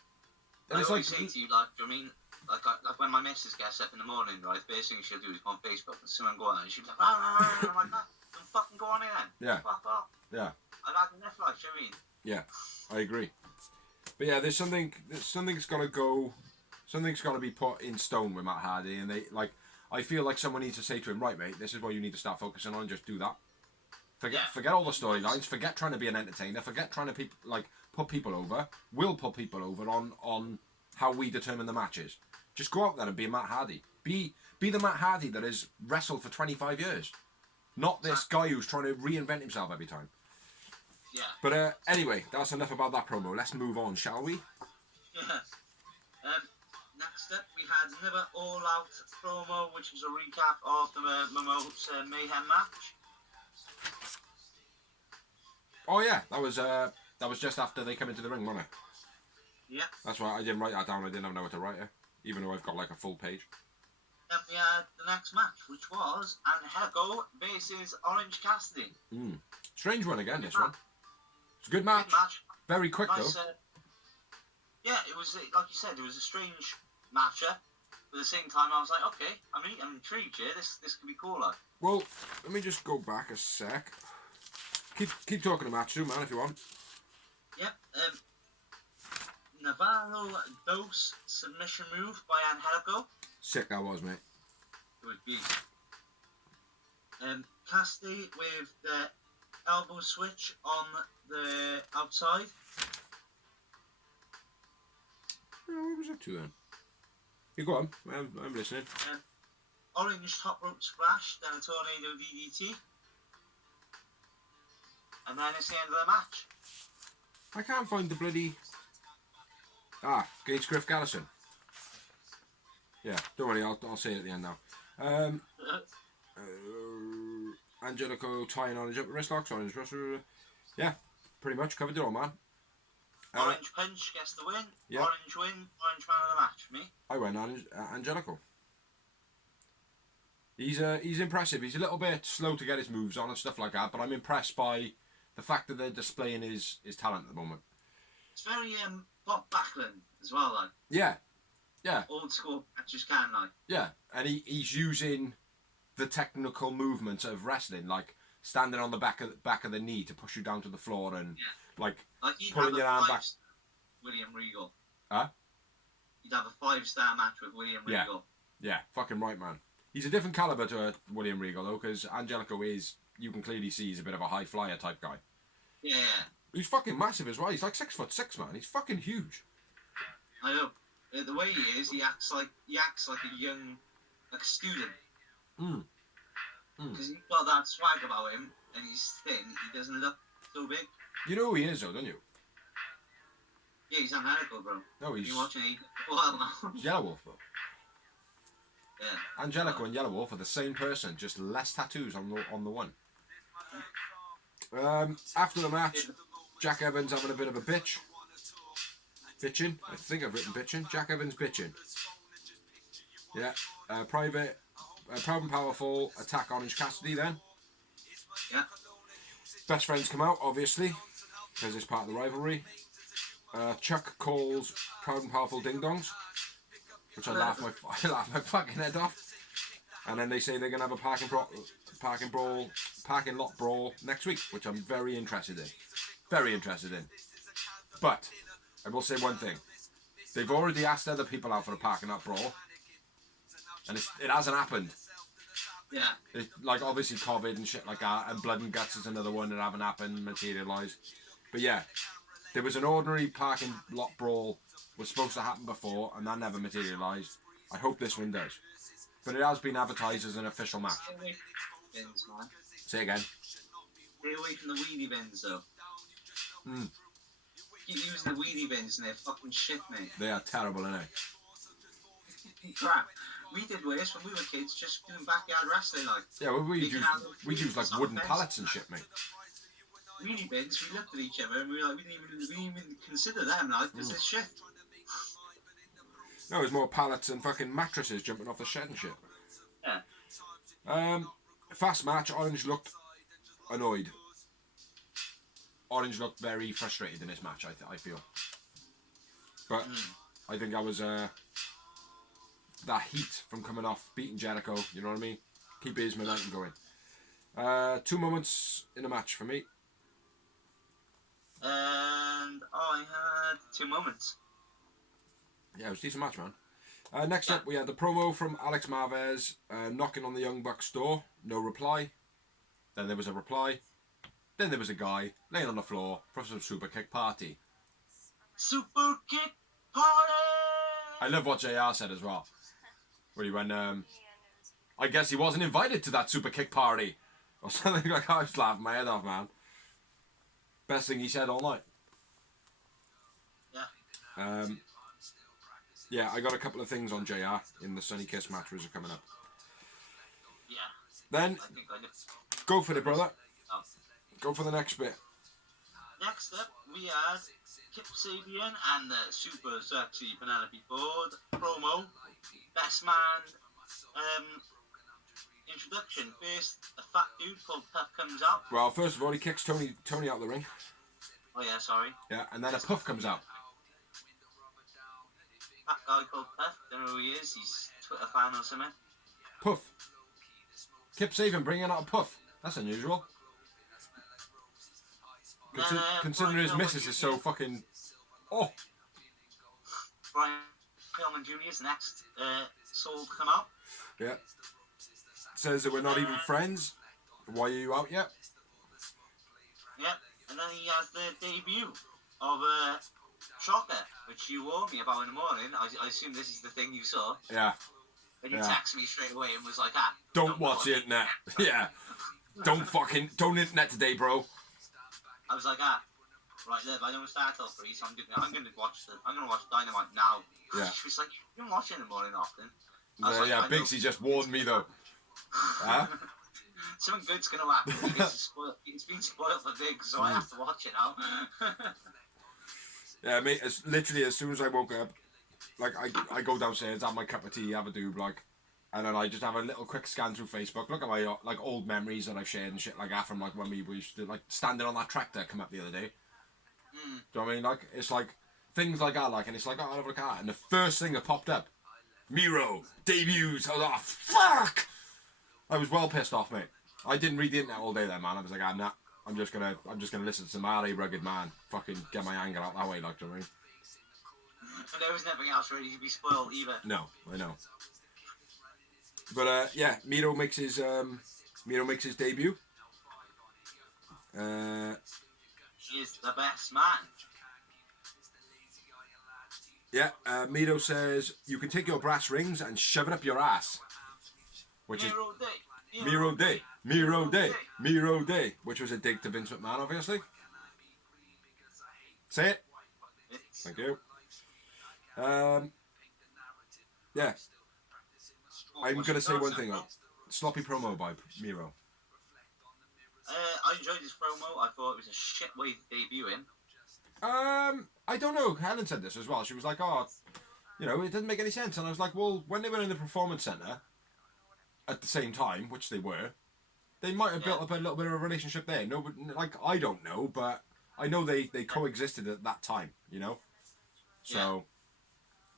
And I always say to you, like, do you know what I mean? Like when my missus gets up in the morning, right, the first thing she'll do is go on Facebook and someone go on and she'll be like, and I'm like, no, don't fucking go on it then. Yeah. Fuck off. Yeah. I've had enough, like, do you know what I mean? Yeah, I agree. But yeah, something's got to be put in stone with Matt Hardy, and I feel like someone needs to say to him, right, mate, this is what you need to start focusing on. Just do that. Forget all the storylines. Forget trying to be an entertainer. Forget trying to put people over. We'll put people over on how we determine the matches. Just go out there and be Matt Hardy. Be the Matt Hardy that has wrestled for 25 years. Not this guy who's trying to reinvent himself every time. Yeah. But anyway, that's enough about that promo. Let's move on, shall we? Yeah. Next up, we had another All Out promo, which was a recap of the Mimosa Mayhem match. Oh yeah, that was just after they come into the ring, wasn't it? Yeah. That's why I didn't write that down. I didn't know what to write it, even though I've got like a full page. Then we had the next match, which was Angelico versus Orange Cassidy. Strange one again, this one. It's a good match. Good match. Very quick Nice, though. Yeah, it was like you said, it was a strange matchup. But at the same time, I was like, okay, I'm intrigued here. This could be cool. Like. Well, let me just go back a sec. Keep talking to match too, man, if you want. Yep. Navarro Dos submission move by Angelico. Sick that was, mate. Good beat. Cassidy with the elbow switch on the outside. What was up to then? You go on. I'm listening. Orange top rope splash, then a tornado DDT. And then it's the end of the match. I can't find the bloody... against Griff Gallison. Yeah, don't worry, I'll say it at the end now. Angelico tying Orange up with wrist locks, Orange wrestler. Yeah, pretty much covered it all, man. Orange punch gets the win. Yeah. Orange win. Orange man of the match for me. I went Angelico. He's impressive. He's a little bit slow to get his moves on and stuff like that, but I'm impressed by the fact that they're displaying his talent at the moment. It's very Bob Backlund as well, like. Yeah. Old school matches can, like. Yeah, and he's using the technical movements of wrestling, like standing on the back of the knee to push you down to the floor and like pulling your arm back. William Regal. Huh? You'd have a 5-star match with William Regal. Yeah, fucking right, man. He's a different caliber to William Regal though, because Angelico is, you can clearly see he's a bit of a high flyer type guy. Yeah. He's fucking massive as well. He's like 6'6", man. He's fucking huge. I know. The way he is, he acts like a young, like a student. Because he's got that swag about him, and he's thin. He doesn't look so big. You know who he is though, don't you? Yeah, he's Angelico, bro. No, he's... You're watching it for a while now. Yellow Wolf, bro. Yeah. Angelico and Yellow Wolf are the same person, just less tattoos on the one. After the match, Jack Evans having a bit of a bitch. Bitching. I think I've written bitching. Jack Evans bitching. Yeah. Proud and Powerful attack Orange Cassidy then. Yeah. Best friends come out, obviously, because it's part of the rivalry. Chuck calls Proud and Powerful ding dongs, which I laugh my fucking head off. And then they say they're gonna have a parking lot brawl next week, which I'm very interested in. Very interested in. But I will say one thing: they've already asked other people out for a parking lot brawl, and it hasn't happened. Yeah. It's like obviously COVID and shit like that, and Blood and Guts is another one that haven't happened, materialised. But yeah, there was an ordinary parking lot brawl was supposed to happen before, and that never materialised. I hope this one does. But it has been advertised as an official match. Stay away from the bins, man. Say again. Stay away from the weedy bins, though. Keep using the weedy bins and they're fucking shit, mate. They are terrible, innit? Crap. We did worse when we were kids, just doing backyard wrestling, like. Yeah, well, we use like wooden pallets and shit, mate. Weedy bins, we looked at each other and we were like, we didn't even consider them, like, this is shit. No, it was more pallets and fucking mattresses jumping off the shed and shit. Yeah. Fast match. Orange looked annoyed. Orange looked very frustrated in this match, I feel. But I think that was that heat from coming off, beating Jericho, you know what I mean? Keep his momentum going. 2 moments in the match for me. And I had 2 moments. Yeah, it was a decent match, man. Next up, we had the promo from Alex Marvez knocking on the Young Bucks' door. No reply. Then there was a reply. Then there was a guy laying on the floor for some super kick party. Super kick party! I love what JR said as well. Where he went, I guess he wasn't invited to that super kick party. Or something like that. I was laughing my head off, man. Best thing he said all night. Yeah. Yeah, I got a couple of things on JR in the Sunny Kiss match which are coming up. Yeah. Then, I think I know. go for it, brother. Go for the next bit. Next up, we had Kip Sabian and the super sexy Penelope Ford promo. Best man introduction. First, a fat dude called Puff comes out. Well, first of all, he kicks Tony out the ring. Oh yeah, sorry. Yeah, and then a Puff comes out. That guy called Puff, don't know who he is. He's a Twitter fan or something. Puff. Kip Sabian bringing out a Puff. That's unusual. Considering his missus is so fucking... Oh. Brian Pillman Jr.'s next soul to come out. Yeah. Says that we're not even friends. Why are you out yet? Yep. And then he has the debut of Shocker, which you warned me about in the morning. I assume this is the thing you saw. Yeah. And you texted me straight away and was like, don't watch the internet. Yeah. Don't internet today, bro. I was like, right, Liv, I don't start till 3, so I'm gonna watch Dynamite now. Yeah. She was like, you don't watch it in the morning often. Yeah, Bigsy just warned me though. Huh? Something good's gonna happen. It's been spoiled for Biggs, so I have to watch it now. Yeah, mate, it's literally as soon as I woke up, like I go downstairs, have my cup of tea, have a doob, like, and then I just have a little quick scan through Facebook, look at my like old memories that I've shared and shit like that from like when we used to like standing on that tractor come up the other day. Do you know what I mean? Like it's like things like that, like, and it's like, oh, I'll have a look at that, and the first thing that popped up, Miro debuts. I was like, oh, fuck! I was well pissed off, mate. I didn't read the internet all day then, man. I was like, nah, I'm just gonna listen to some R.A. Rugged Man, fucking get my anger out that way, like, do you know what I mean? But there was nothing else ready to be spoiled either. No, I know. But yeah, Miro makes his debut. He is the best man. Yeah, Miro says you can take your brass rings and shove it up your ass, which is Miro Day, which was a dig to Vince McMahon, obviously. Say it. Thank you. Yeah. I'm going to say one thing. Sloppy promo by Miro. I enjoyed his promo. I thought it was a shit way to debut him. I don't know. Helen said this as well. She was like, oh, you know, it doesn't make any sense. And I was like, well, when they were in the Performance Centre at the same time, which they were, they might have built up a little bit of a relationship there. No, like, I don't know, but I know they coexisted at that time, you know? So,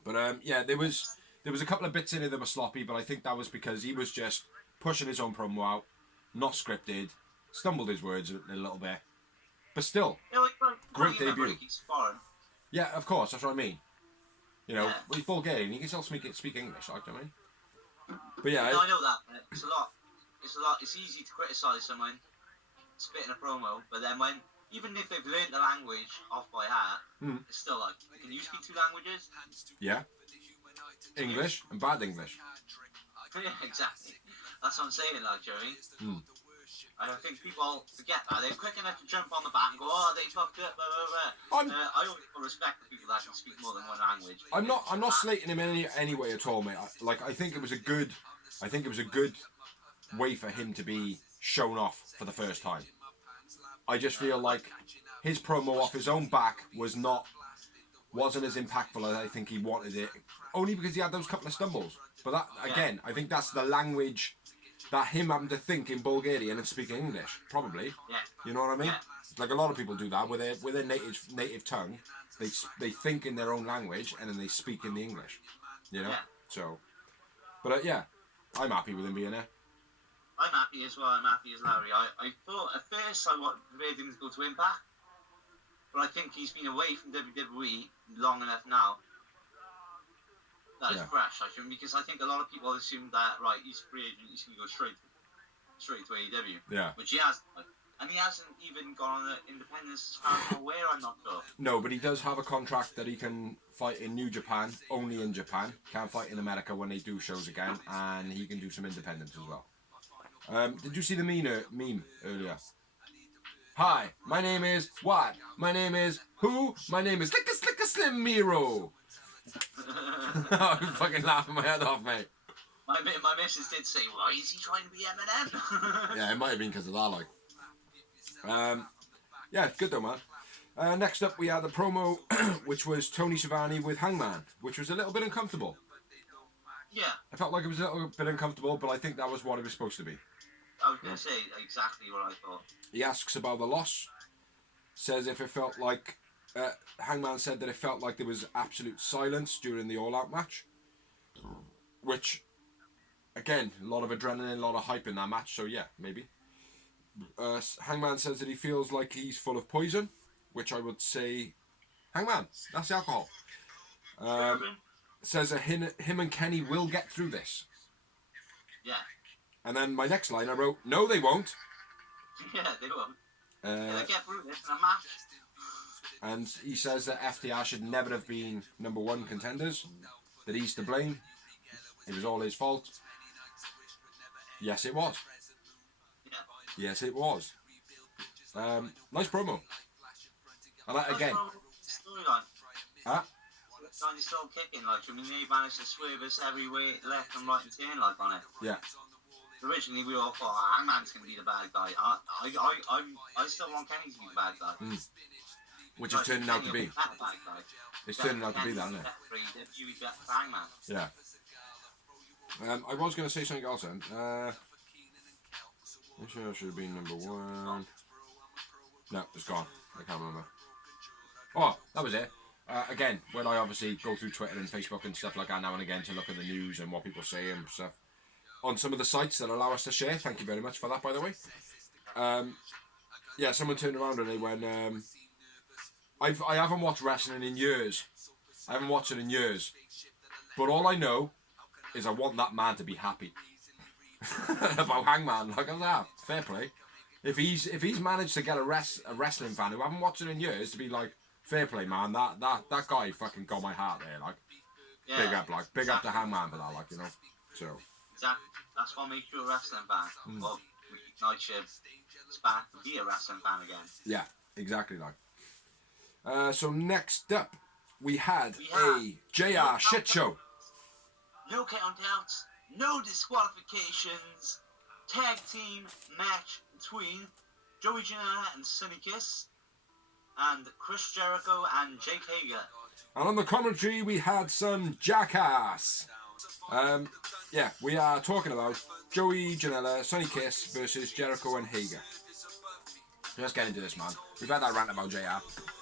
but yeah, there was a couple of bits in it that were sloppy, but I think that was because he was just pushing his own promo out, not scripted, stumbled his words a little bit, but still, great debut. Yeah, of course, that's what I mean. You know, he's Bulgarian, he can still speak English, like, do you know what I mean? But yeah, I know that. It's a lot. It's easy to criticise someone spitting a promo, but then even if they've learned the language off by heart, it's still like, can you speak 2 languages? Yeah. English and bad English. Yeah, exactly. That's what I'm saying, like, Joey. I don't think people forget that. They're quick enough to jump on the back and go, oh, they fucked up, blah, blah, blah. I always respect the people that can speak more than one language. I'm not slating him in any way at all, mate. I think it was a good way for him to be shown off for the first time. I just feel like his promo off his own back wasn't as impactful as I think he wanted it, only because he had those couple of stumbles. But that, again, I think that's the language that him having to think in Bulgarian and speak English, probably. Yeah. You know what I mean? Yeah. Like a lot of people do that with their native tongue. They think in their own language and then they speak in the English. You know? Yeah. So, but yeah, I'm happy with him being there. I'm happy as well. I'm happy as Larry. I thought at first I wanted him to go to Impact, but I think he's been away from WWE long enough now. That is fresh, I think, because I think a lot of people assume that, right, he's a free agent, he's going to go straight to AEW. Yeah. Which he has. And he hasn't even gone on the independence as far as I'm aware, I'm not sure. No, but he does have a contract that he can fight in New Japan, only in Japan. Can't fight in America when they do shows again, and he can do some independence as well. Did you see the meme earlier? Hi, my name is what? My name is who? My name is Slicka Slim Miro. I'm fucking laughing my head off, mate. My missus did say, why is he trying to be Eminem? Yeah, it might have been because of that, like. Yeah, it's good though, man. Next up, we had the promo, which was Tony Schiavone with Hangman, which was a little bit uncomfortable. Yeah. I felt like it was a little bit uncomfortable, but I think that was what it was supposed to be. I was going to say exactly what I thought. He asks about the loss, says if it felt like... Hangman said that it felt like there was absolute silence during the All Out match, which, again, a lot of adrenaline, a lot of hype in that match, so yeah, maybe. Hangman says that he feels like he's full of poison, which I would say, Hangman, that's the alcohol. Says that him and Kenny will get through this. Yeah. And then my next line I wrote, no they won't. Yeah, they won't. They get through this in a match. And he says that FTR should never have been number one contenders, that he's to blame, it was all his fault. Yes it was. Yeah. Yes it was. Nice promo. And again, storyline. Huh? He's still kicking, like, I mean, they managed to swerve us every way, left and right and turn, like, on it. Yeah. Originally, we all thought, Hangman's going to be the bad guy. I still want Kenny to be the bad guy. Mm. Which is turning out to be. It's turning out to be that, isn't it? Yeah. I was going to say something else then. I'm sure I should have been number one. No, it's gone. I can't remember. Oh, that was it. Again, when I obviously go through Twitter and Facebook and stuff like that now and again to look at the news and what people say and stuff on some of the sites that allow us to share, thank you very much for that, by the way. Yeah, someone turned around and they went, I haven't watched wrestling in years. I haven't watched it in years. But all I know is I want that man to be happy. About Hangman, like that, fair play. If he's managed to get a wrestling fan who haven't watched it in years to be like, fair play, man, that guy fucking got my heart there, like. Yeah, big up to Hangman for that, like, you know. So. Exactly. That's what makes you a wrestling fan. Well, we ignite your spark to be a wrestling fan again. Yeah, exactly, like. So next up, we had a JR shit show. No countouts, no disqualifications. Tag team match between Joey Janela and Sonny Kiss, and Chris Jericho and Jake Hager. And on the commentary, we had some Jackass. Yeah, we are talking about Joey Janela, Sonny Kiss versus Jericho and Hager. Let's get into this, man. We've had that rant about JR.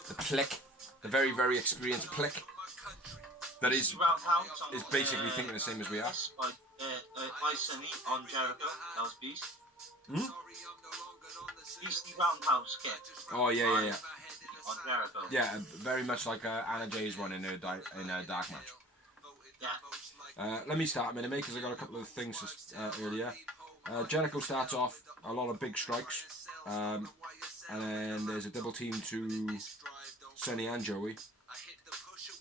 The plick. The very, very experienced plick. That is basically thinking the same as we are. By Sonny on Jericho. That was Beast. Beastie Roundhouse skip. Oh, yeah. On Jericho. Yeah, very much like Anna Jay's one in a dark match. Yeah. Let me start a minute, mate, because I got a couple of things earlier. Jericho starts off a lot of big strikes, and then there's a double team to Sonny and Joey.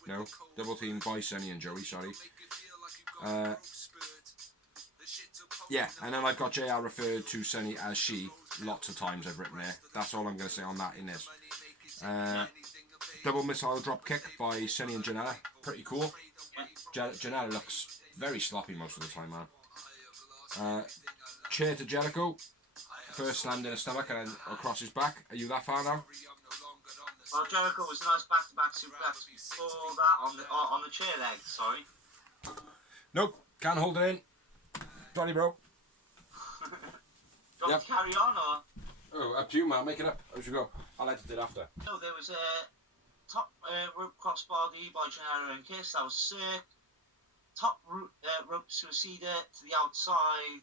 No, double team by Sonny and Joey. Sorry. Yeah, and then I've got JR referred to Sonny as she lots of times. I've written there. That's all I'm going to say on that in this. Double missile drop kick by Sonny and Janela. Pretty cool. Janela looks very sloppy most of the time, man. Chair to Jericho. First slammed in the stomach and then across his back. Are you that far now? Well, Jericho was a nice back-to-back suplex before that on the chair leg. Sorry. Nope, can't hold it in. Sorry, bro. Do you want to carry on or? Oh, up to you, man. Make it up as you go. I'll edit it after. No, there was a top rope crossbody by Janela and Kiss. That was sick. Top rope suicida to the outside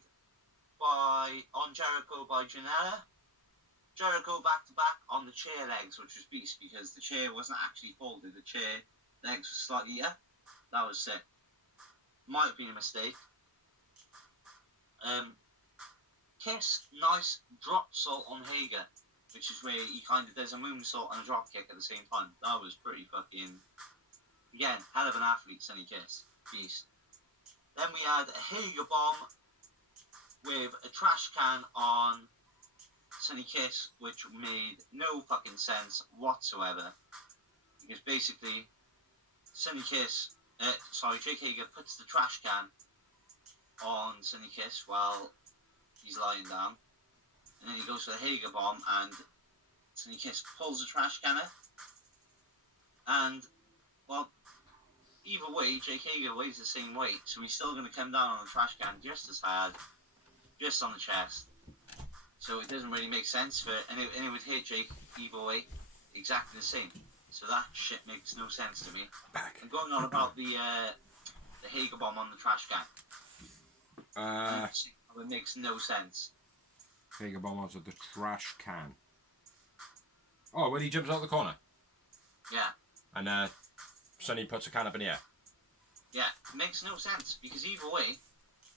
on Jericho by Janela. Jericho back to back on the chair legs, which was beast because the chair wasn't actually folded. The chair legs were slightly up. That was sick. Might have been a mistake. Kiss, nice drop salt on Hager, which is where he kind of does a moonsault and a drop kick at the same time. That was pretty fucking, again, hell of an athlete, Sonny Kiss. Beast. Then we had a Hager bomb with a trash can on Sunny Kiss, which made no fucking sense whatsoever. Because basically, Jake Hager puts the trash can on Sunny Kiss while he's lying down. And then he goes for the Hager bomb, and Sunny Kiss pulls the trash can up. And, well, either way, Jake Hager weighs the same weight, so he's still going to come down on the trash can just as hard, just on the chest. So it doesn't really make sense for it, and it would hit Jake either way, exactly the same. So that shit makes no sense to me. And going on about the Hager bomb on the trash can. It makes no sense. Hager bomb onto the trash can. Oh, when he jumps out the corner. Yeah. And Sonny puts a can up in the air. Yeah, it makes no sense, because either way,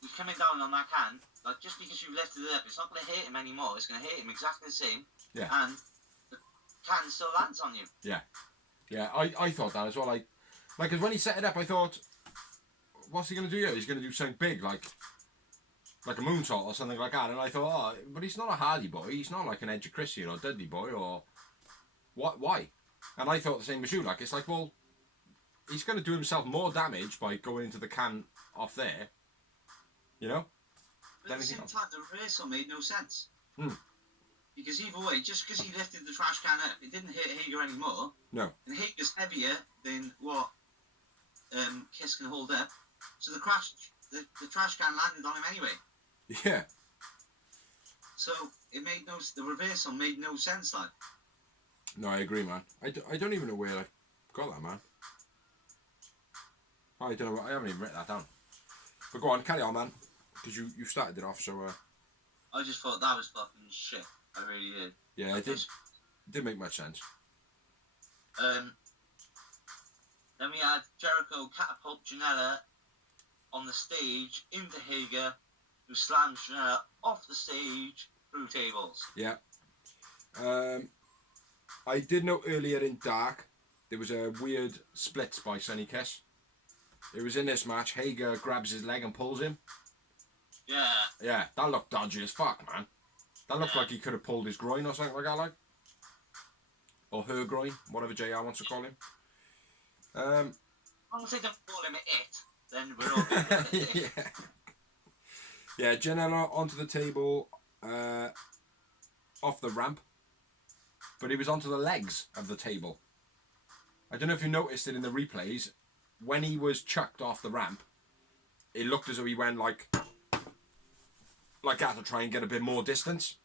he's coming down on that can, like, just because you lifted it up, it's not going to hit him anymore, it's going to hit him exactly the same, yeah. And the can still lands on you. Yeah. Yeah, I thought that as well, like, because when he set it up, I thought, what's he going to do here? He's going to do something big, like a moonsault or something like that, and I thought, oh, but he's not a Hardy boy, he's not like an Edge of Christian or Dudley boy, or, what? Why? And I thought the same as you, like, it's like, well, he's going to do himself more damage by going into the can off there, you know? But at the same time, the reversal made no sense. Because either way, just because he lifted the trash can up, it didn't hit Hager anymore. No. And Hager's heavier than what Kiss can hold up. So the trash can landed on him anyway. Yeah. So it made the reversal made no sense, like. No, I agree, man. I don't even know where I got that, man. I don't know. I haven't even written that down. But go on, carry on, man. Because you started it off, so... I just thought that was fucking shit. I really did. Yeah, it did make much sense. Then we had Jericho catapult Janela on the stage into Hager, who slams Janela off the stage through tables. Yeah. I did know earlier in Dark, there was a weird split by Sonny Kiss. It was in this match, Hager grabs his leg and pulls him. Yeah. Yeah, that looked dodgy as fuck, man. That looked like he could have pulled his groin or something like that, like. Or her groin, whatever JR wants to call him. As long as they don't call him it, then we're all good. Yeah. Yeah, Janela onto the table, off the ramp. But he was onto the legs of the table. I don't know if you noticed it in the replays. When he was chucked off the ramp, it looked as though he went like that to try and get a bit more distance.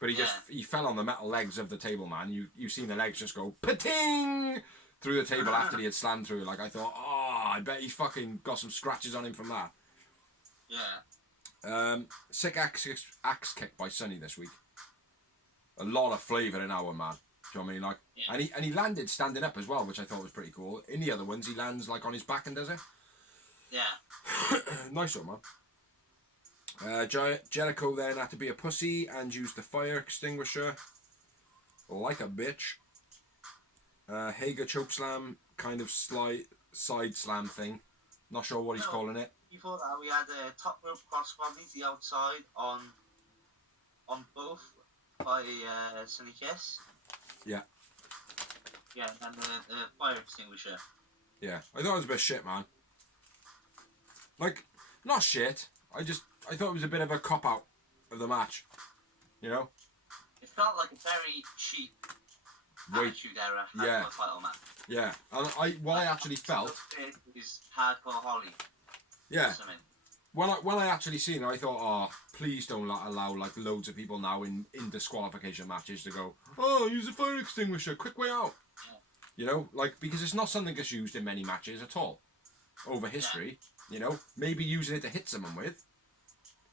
But he fell on the metal legs of the table, man. You seen the legs just go pating through the table after he had slammed through. Like, I thought, oh, I bet he's fucking got some scratches on him from that. Yeah. Sick axe kick by Sonny this week. A lot of flavour in our man. Do you know what I mean? Like, yeah. And he landed standing up as well, which I thought was pretty cool. In the other ones, he lands like on his back and does it. Yeah. Nice one, man. Jericho then had to be a pussy and use the fire extinguisher like a bitch. Hager chokeslam, kind of side slam thing. Not sure what he's calling it. Before that, we had a top rope crossbody to the outside on both by Sonny Kiss. Yeah. Yeah, and the fire extinguisher. Yeah, I thought it was a bit shit, man. Like, not shit. I thought it was a bit of a cop out of the match. You know? It felt like a very cheap attitude era title match. Yeah, and what I actually felt is hardcore Holly. Yeah. When I actually seen it, I thought, oh, please don't allow like loads of people now in disqualification matches to go, oh, use a fire extinguisher, quick way out. Yeah. You know, like, because it's not something that's used in many matches at all over history. Yeah. You know, maybe using it to hit someone with,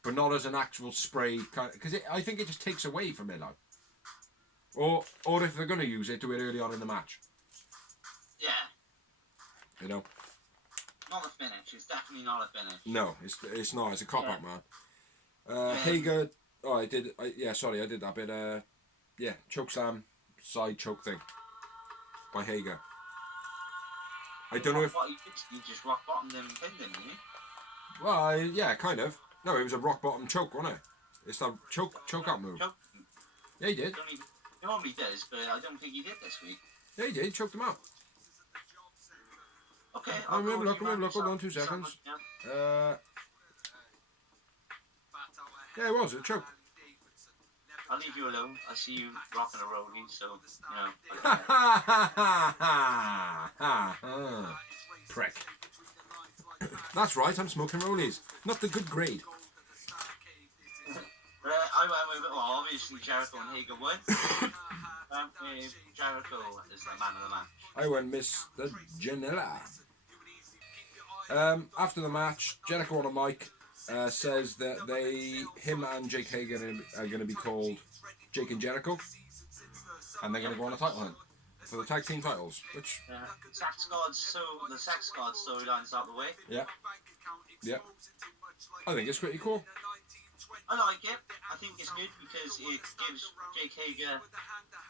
but not as an actual spray kind. Because I think it just takes away from it, like. Or if they're gonna use it, do it early on in the match. Yeah. You know. Not a finish. It's definitely not a finish. No, it's not. It's a cop out, man. Hager. Oh, I did that bit. Yeah, chokeslam, side choke thing by Hager. I don't know if. You just rock bottomed him and pinned him, didn't you? Well, yeah, kind of. No, it was a rock bottom choke, wasn't it? It's that choke out move. Yeah, he did. He normally does, but I don't think he did this week. Yeah, he did. He choked him out. Okay, I'll have a look. Hold on 2 seconds. Yeah, it was a choke. I'll leave you alone. I see you rocking a rollie, so, Prick. That's right, I'm smoking rollies. Not the good grade. I went with, obviously Jericho and Hager won. Jericho is the man of the match. I went Mr. Janela. After the match, Jericho on a mic says that him and Jake Hager are going to be called Jake and Jericho, and they're going to go on a title hunt for the tag team titles. Which the Sex God storyline's out the way. Yeah. I think it's pretty cool. I like it. I think it's good because it gives Jake Hager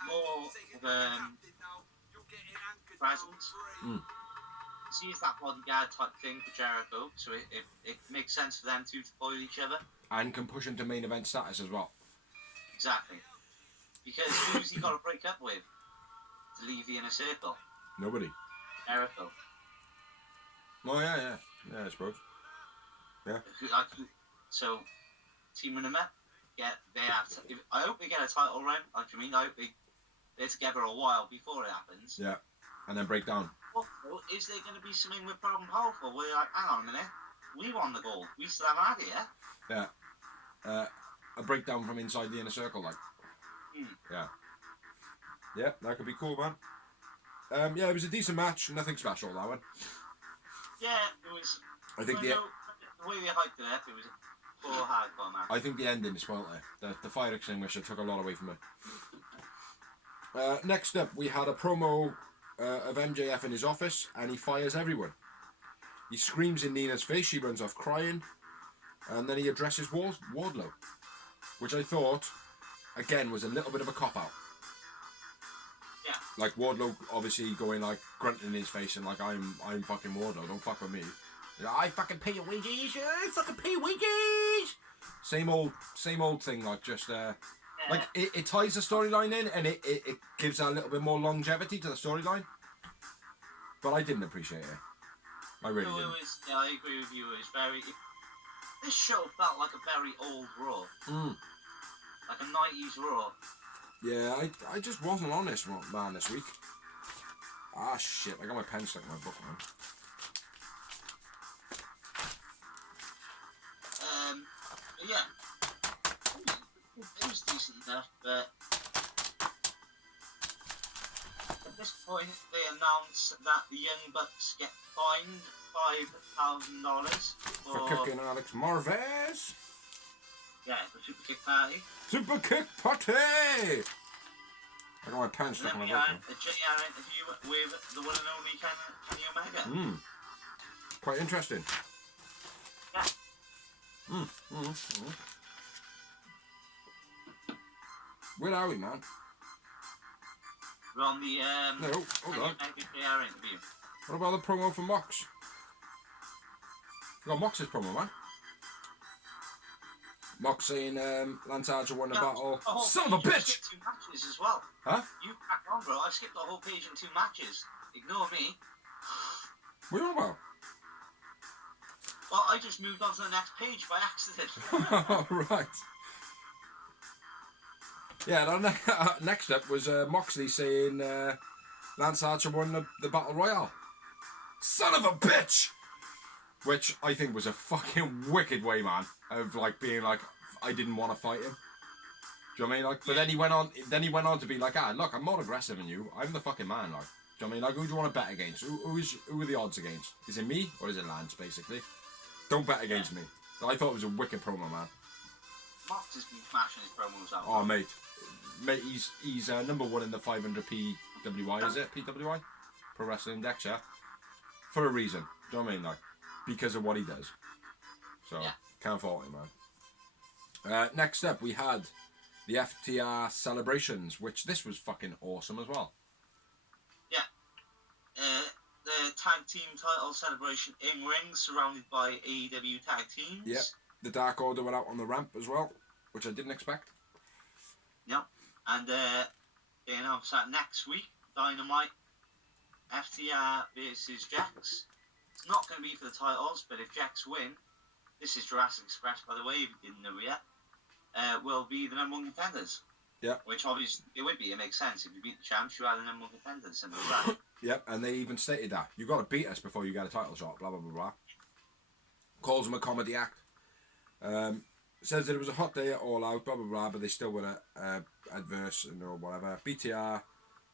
more of a presence. See, it's that bodyguard type thing for Jericho, so it makes sense for them to foil each other. And can push into main event status as well. Exactly. Because who's he got to break up with to leave the inner circle? Nobody. Jericho. Oh, yeah, I suppose. Yeah. So, Team Running Man, I hope they get a title run. I hope they're together a while before it happens. Yeah. And then break down. Well, is there going to be something with Problem Powerful where you're like, hang on a minute, we won the gold, we still haven't had it yet? Yeah. A breakdown from inside the inner circle, like. Yeah. Yeah, that could be cool, man. Yeah, it was a decent match. Nothing special, that one. Yeah, it was. I think the way they hyped it up, it was a full hardcore match. I think the ending spoiled it. The fire extinguisher took a lot away from it. Next up, we had a promo of MJF in his office, and he fires everyone. He screams in Nina's face, she runs off crying, and then he addresses Wardlow, which I thought, again, was a little bit of a cop-out. Yeah. Like, Wardlow obviously going, like, grunting in his face and like, I'm fucking Wardlow, don't fuck with me. I fucking pay your wages, I fucking pay your wages! Same old thing, like, just, like, it ties the storyline in, and it gives a little bit more longevity to the storyline. But I didn't appreciate it. I really didn't. I agree with you. It was very... This show felt like a very old Raw. Like a 90s Raw. Yeah, I just wasn't on this, man, this week. Ah, shit. I got my pen stuck in my book, man. Yeah. It was decent enough, but... At this point, they announced that the Young Bucks get fined $5,000 for kicking Alex Marvez. Yeah, the Super Kick Party. Super Kick Party! I got my pen stuck in my book. A JR interview with the one and only Kenny Omega. Quite interesting. Yeah. Where are we, man? We're on the No, hold on. JR interview. What about the promo for Mox? You got Mox's promo, man. Mox saying Lance Archer won the battle. Son of a bitch! Skipped 2 matches as well. Huh? You crack on, bro. I skipped the whole page in 2 matches. Ignore me. What are you on about? Well, I just moved on to the next page by accident. Right. Yeah, next up was Moxley saying Lance Archer won the Battle Royale. Son of a bitch! Which I think was a fucking wicked way, man, of like being like, I didn't want to fight him. Do you know what I mean? Like, but then he went on to be like, look, I'm more aggressive than you. I'm the fucking man, like. Do you know what I mean? Like, who do you want to bet against? Who are the odds against? Is it me or is it Lance, basically? Don't bet against me. I thought it was a wicked promo, man. Mox has been smashing his promos out. Oh, mate, he's number 1 in the 500 PWI, is it? PWI? Pro Wrestling Index, yeah? For a reason. Do you know what I mean? Like, because of what he does. So, can't fault him, man. Next up, we had the FTR celebrations, which this was fucking awesome as well. Yeah. The tag team title celebration in ring, surrounded by AEW tag teams. Yeah. The Dark Order went out on the ramp as well, which I didn't expect. Yeah. And you know, so next week, Dynamite, FTR versus Jax. It's not going to be for the titles, but if Jax win, this is Jurassic Express, by the way, if you didn't know yet, will be the number one contenders. Yeah. Which obviously it would be. It makes sense. If you beat the champs, you are the number one contenders. Simple as that. Yep, and they even stated that. You've got to beat us before you get a title shot, blah, blah, blah, blah. Calls them a comedy act. Says that it was a hot day at All Out, blah, blah, blah, but they still were adverse and or whatever. BTR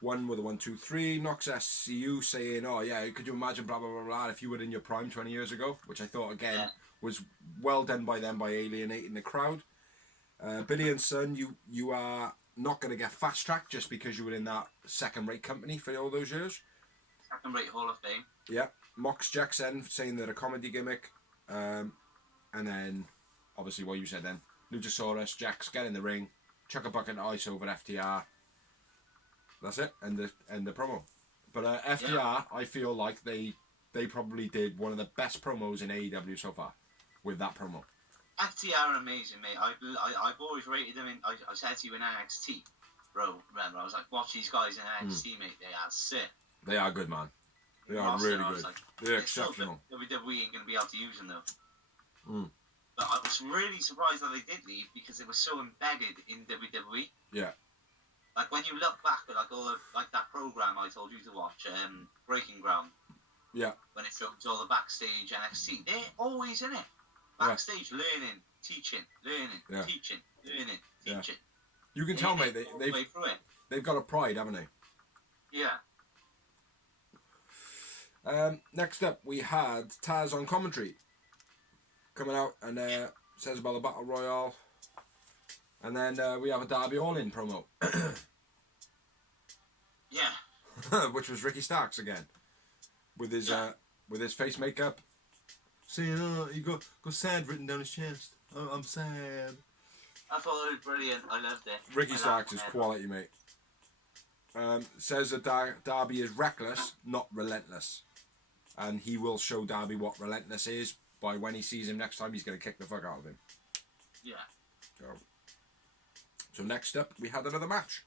won with a 1-2-3. Knocks SCU saying, oh, yeah, could you imagine, blah, blah, blah, blah, if you were in your prime 20 years ago? Which I thought, again, was well done by them by alienating the crowd. Billy and Son, you are not going to get fast tracked just because you were in that second-rate company for all those years. Second-rate Hall of Fame. Yeah. Mocks Jackson saying they're a comedy gimmick. And then, obviously, what you said then. Luchasaurus, Jax, get in the ring. Chuck a bucket of ice over FTR. That's it. And the promo. But FTR, I feel like they probably did one of the best promos in AEW so far with that promo. FTR are amazing, mate. I've always rated them. I said to you in NXT, bro. Remember, I was like, watch these guys in NXT, mate. They are sick. They are good, man. They are really good. Like, they're exceptional. WWE ain't gonna be able to use them though. Mm. But I was really surprised that they did leave because it was so embedded in WWE. Yeah. Like when you look back at like all of, like that program I told you to watch, Breaking Ground. Yeah. When it shows all the backstage NXT, they're always in it. Backstage, learning, teaching, teaching. Yeah. You can tell, mate, they've got a pride, haven't they? Yeah. Next up, we had Taz on commentary coming out and says about the Battle Royale. And then we have a Darby All-In promo. Yeah. Which was Ricky Starks again. With his face makeup. Saying, oh, you got sad written down his chest. Oh, I'm sad. I thought it was brilliant. I loved it. Ricky Starks is quality, mate. Says that Darby is reckless, not relentless. And he will show Darby what relentless is by when he sees him next time. He's going to kick the fuck out of him. Yeah. So next up, we had another match.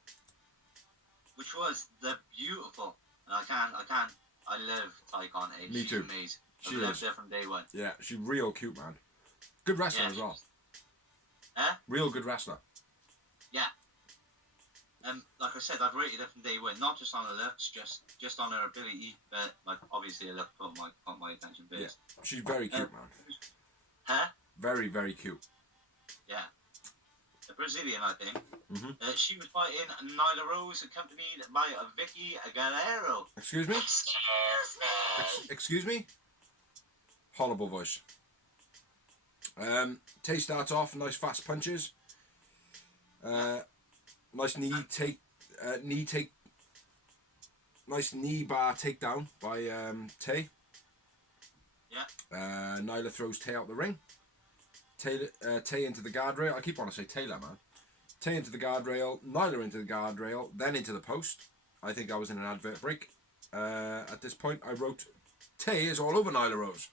Which was the beautiful. And I love Ty Conte. Me She's too. Amazing. She I've loved is. her from day one. Yeah, she's real cute, man. Good wrestler as well. Real good wrestler. Yeah. Like I said, I've rated her from day one, not just on her looks, just on her ability, but like obviously her look caught my attention first. Yeah, she's very cute, man. Huh? Very, very cute. Yeah. A Brazilian, I think. Mm-hmm. She was fighting Nyla Rose, accompanied by Vicky Guerrero. Excuse me? Excuse me! Excuse me? Horrible voice. Tay starts off, nice fast punches. Nice nice knee bar takedown by Tay. Yeah. Nyla throws Tay out the ring. Tay into the guardrail. I keep wanting to say Taylor, man. Tay into the guardrail. Nyla into the guardrail. Then into the post. I think I was in an advert break. At this point, I wrote, Tay is all over Nyla Rose.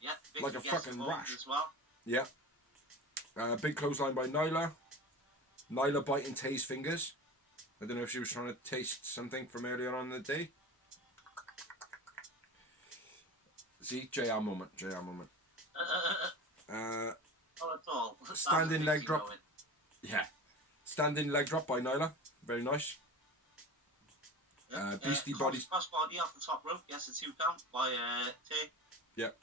Yeah. Vicky Like a fucking rash. As well. Yeah. Big clothesline by Nyla. Nyla biting Tay's fingers. I don't know if she was trying to taste something from earlier on in the day. See, JR moment. Not at all. Standing leg drop. Yeah. Standing leg drop by Nyla. Very nice. Beastie Bodies. Cross body off the top rope. Yes, a 2 count by Tay. Yep.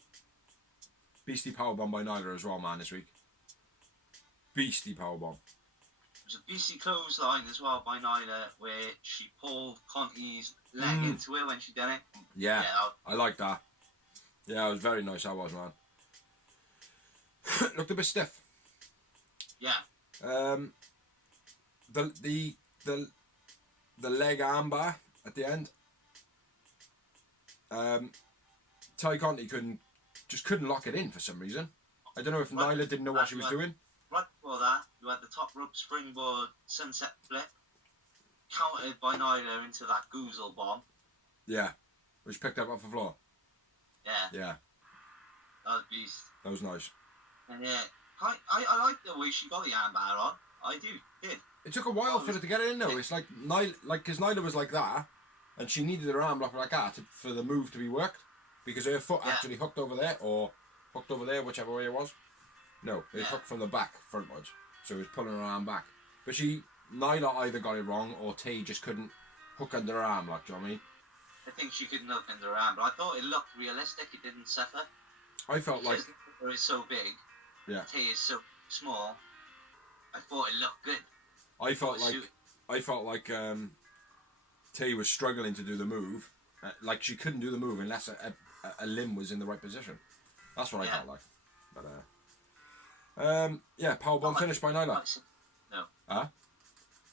Beastie Powerbomb by Nyla as well, man, this week. Beastie Powerbomb. There's a beastie clothesline as well by Nyla where she pulled Conti's leg into it when she did it. Yeah, I like that. Yeah, it was very nice, that was, man. Looked a bit stiff. Yeah. The leg armbar at the end. Ty Conti couldn't lock it in for some reason. I don't know if Nyla didn't know what she was doing. Right before that, you had the top rope springboard sunset flip, countered by Nyla into that goozle bomb. Yeah, which picked up off the floor. Yeah. Yeah. That was beast. That was nice. And I like the way she got the armbar on. I did. It took a while for her to get it in though. It's like because Nyla was like that, and she needed her arm locked like that for the move to be worked, because her foot actually hooked over there or hooked over there, whichever way it was. No, it hooked from the back frontwards, so it was pulling her arm back. But Nyla either got it wrong or Tay just couldn't hook under her arm, like, do you know what I mean? I think she couldn't hook under her arm, but I thought it looked realistic. It didn't suffer. I felt like Nyla is so big. Yeah. Tay is so small. I thought it looked good. I felt like Tay was struggling to do the move. Like she couldn't do the move unless a limb was in the right position. That's what I felt like. But powerbomb finish by Nyla. No. Huh?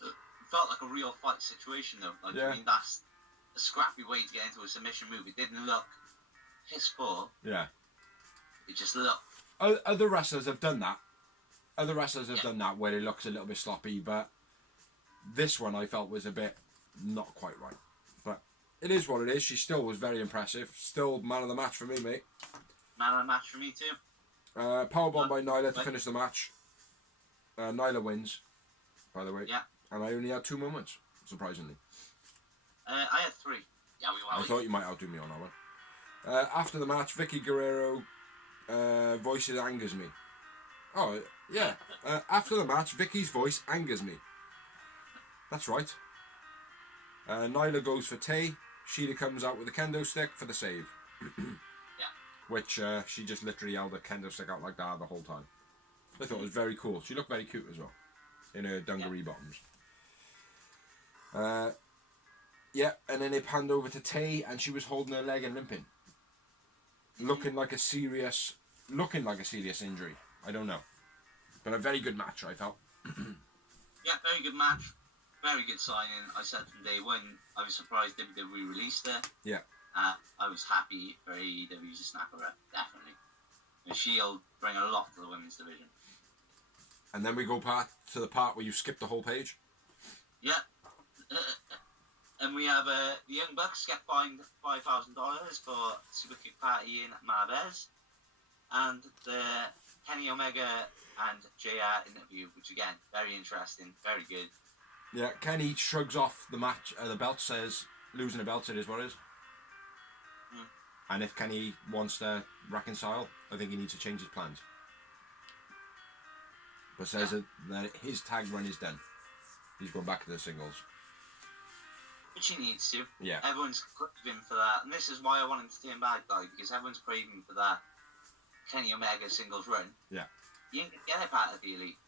It felt like a real fight situation though. Like I mean, that's a scrappy way to get into a submission move. It didn't look piss poor. Yeah. It just looked. Other wrestlers have done that. Other wrestlers have done that where it looks a little bit sloppy, but this one I felt was a bit not quite right. But it is what it is. She still was very impressive. Still man of the match for me, mate. Man of the match for me too. Powerbomb by Nyla to finish the match. Nyla wins, by the way. Yeah. And I only had 2 moments, surprisingly. I had 3. Yeah, I thought you might outdo me on that one. After the match, Vicky Guerrero voices angers me. Oh, yeah. After the match, Vicky's voice angers me. That's right. Nyla goes for Tay. Sheila comes out with a kendo stick for the save. Which she just literally held a kendo stick out like that the whole time. I thought it was very cool. She looked very cute as well. In her dungaree bottoms. And then it panned over to Tay and she was holding her leg and limping. Looking like a serious injury. I don't know. But a very good match, I felt. Yeah, very good match. Very good signing. I said from day one, I was surprised WWE released it. Yeah. I was happy for AEW to snap her up, definitely. And she'll bring a lot to the women's division. And then we go to the part where you skip the whole page? Yeah. And we have the Young Bucks get fined $5,000 for Superkick Party in Marvez. And the Kenny Omega and JR interview, which again, very interesting, very good. Yeah, Kenny shrugs off the match, the belt, says losing a belt, it is what it is. And if Kenny wants to reconcile, I think he needs to change his plans. But says that his tag run is done. He's going back to the singles. Which he needs to. Yeah. Everyone's craving for that. And this is why I wanted to turn back, guy, because everyone's craving for that Kenny Omega singles run. Yeah. He ain't going to get it part of the Elite.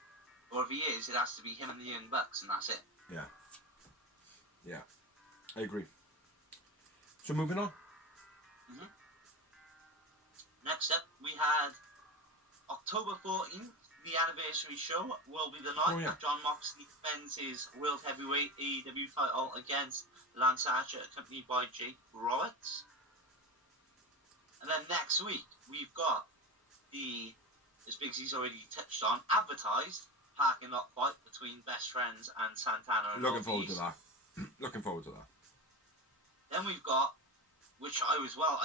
Or if he is, it has to be him and the Young Bucks, and that's it. Yeah. Yeah. I agree. So moving on. Mm-hmm. Next up, we had October 14th, the anniversary show will be the night that John Moxley defends his World Heavyweight AEW title against Lance Archer, accompanied by Jake Roberts. And then next week, we've got the, as Bigsy's already touched on, advertised parking lot fight between Best Friends and Santana and Looking forward to that. Looking forward to that. Then we've got, which I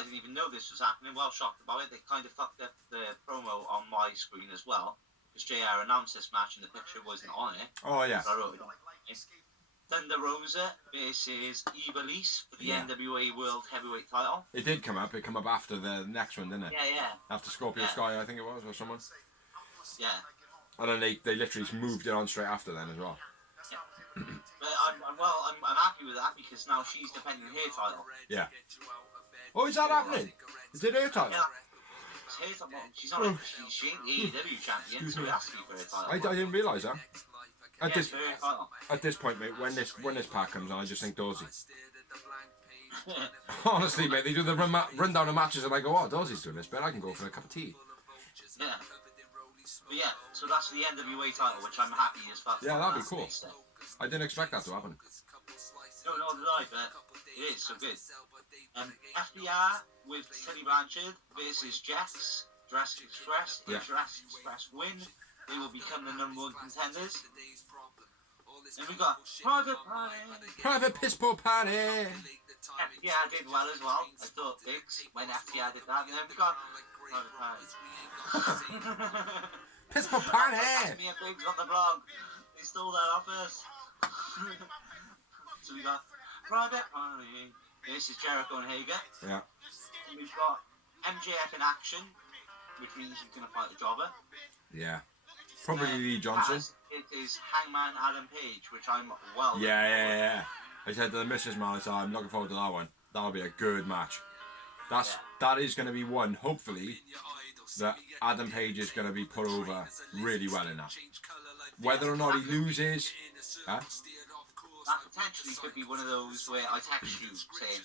didn't even know this was happening, well shocked about it. They kind of fucked up the promo on my screen as well, because JR announced this match and the picture wasn't on it. Oh, yeah. So I wrote it on. Thunder Rosa versus Ivelisse for the NWA World Heavyweight title. It did come up. It came up after the next one, didn't it? Yeah. After Scorpio Sky, I think it was, or someone. Yeah. And then they literally moved it on straight after then as well. Yeah. But I'm happy with that because now she's defending her title. Yeah. Oh, is that happening? Is it her title? Yeah. It's her title. She's not she ain't the AEW champion, so it has to be for her title. I didn't realise that. At this point, mate, when this part comes on, I just think Dorsey. Honestly, mate, they do the rundown of matches and I go, oh, Dorsey's doing this, but I can go for a cup of tea. Yeah. But yeah, so that's the NWA title, which I'm happy as fuck. Yeah, that'd be cool. I didn't expect that to happen. No, did I, but it is so good. FBR with Teddy Blanchard versus Jess, Jurassic Express. If Jurassic Express win, they will become the #1 contenders. Then we got Private Party. Private Pisspool Party. FBR did well as well. I thought Biggs when FBR did that. And then we got Private Party. Pisspool Party. Me and Biggs on the blog. They stole that off us. So we got Private Party. This is Jericho and Hager. Yeah. We've got MJF in action, which means he's going to fight the jobber. Yeah. Probably Lee Johnson. It is Hangman Adam Page, which I'm well. Yeah. I said to the missus, man, I said, I'm looking forward to that one. That'll be a good match. That is going to be one, hopefully, that Adam Page is going to be put over really well in that. Whether or not he loses, that potentially could be one of those where I text you saying,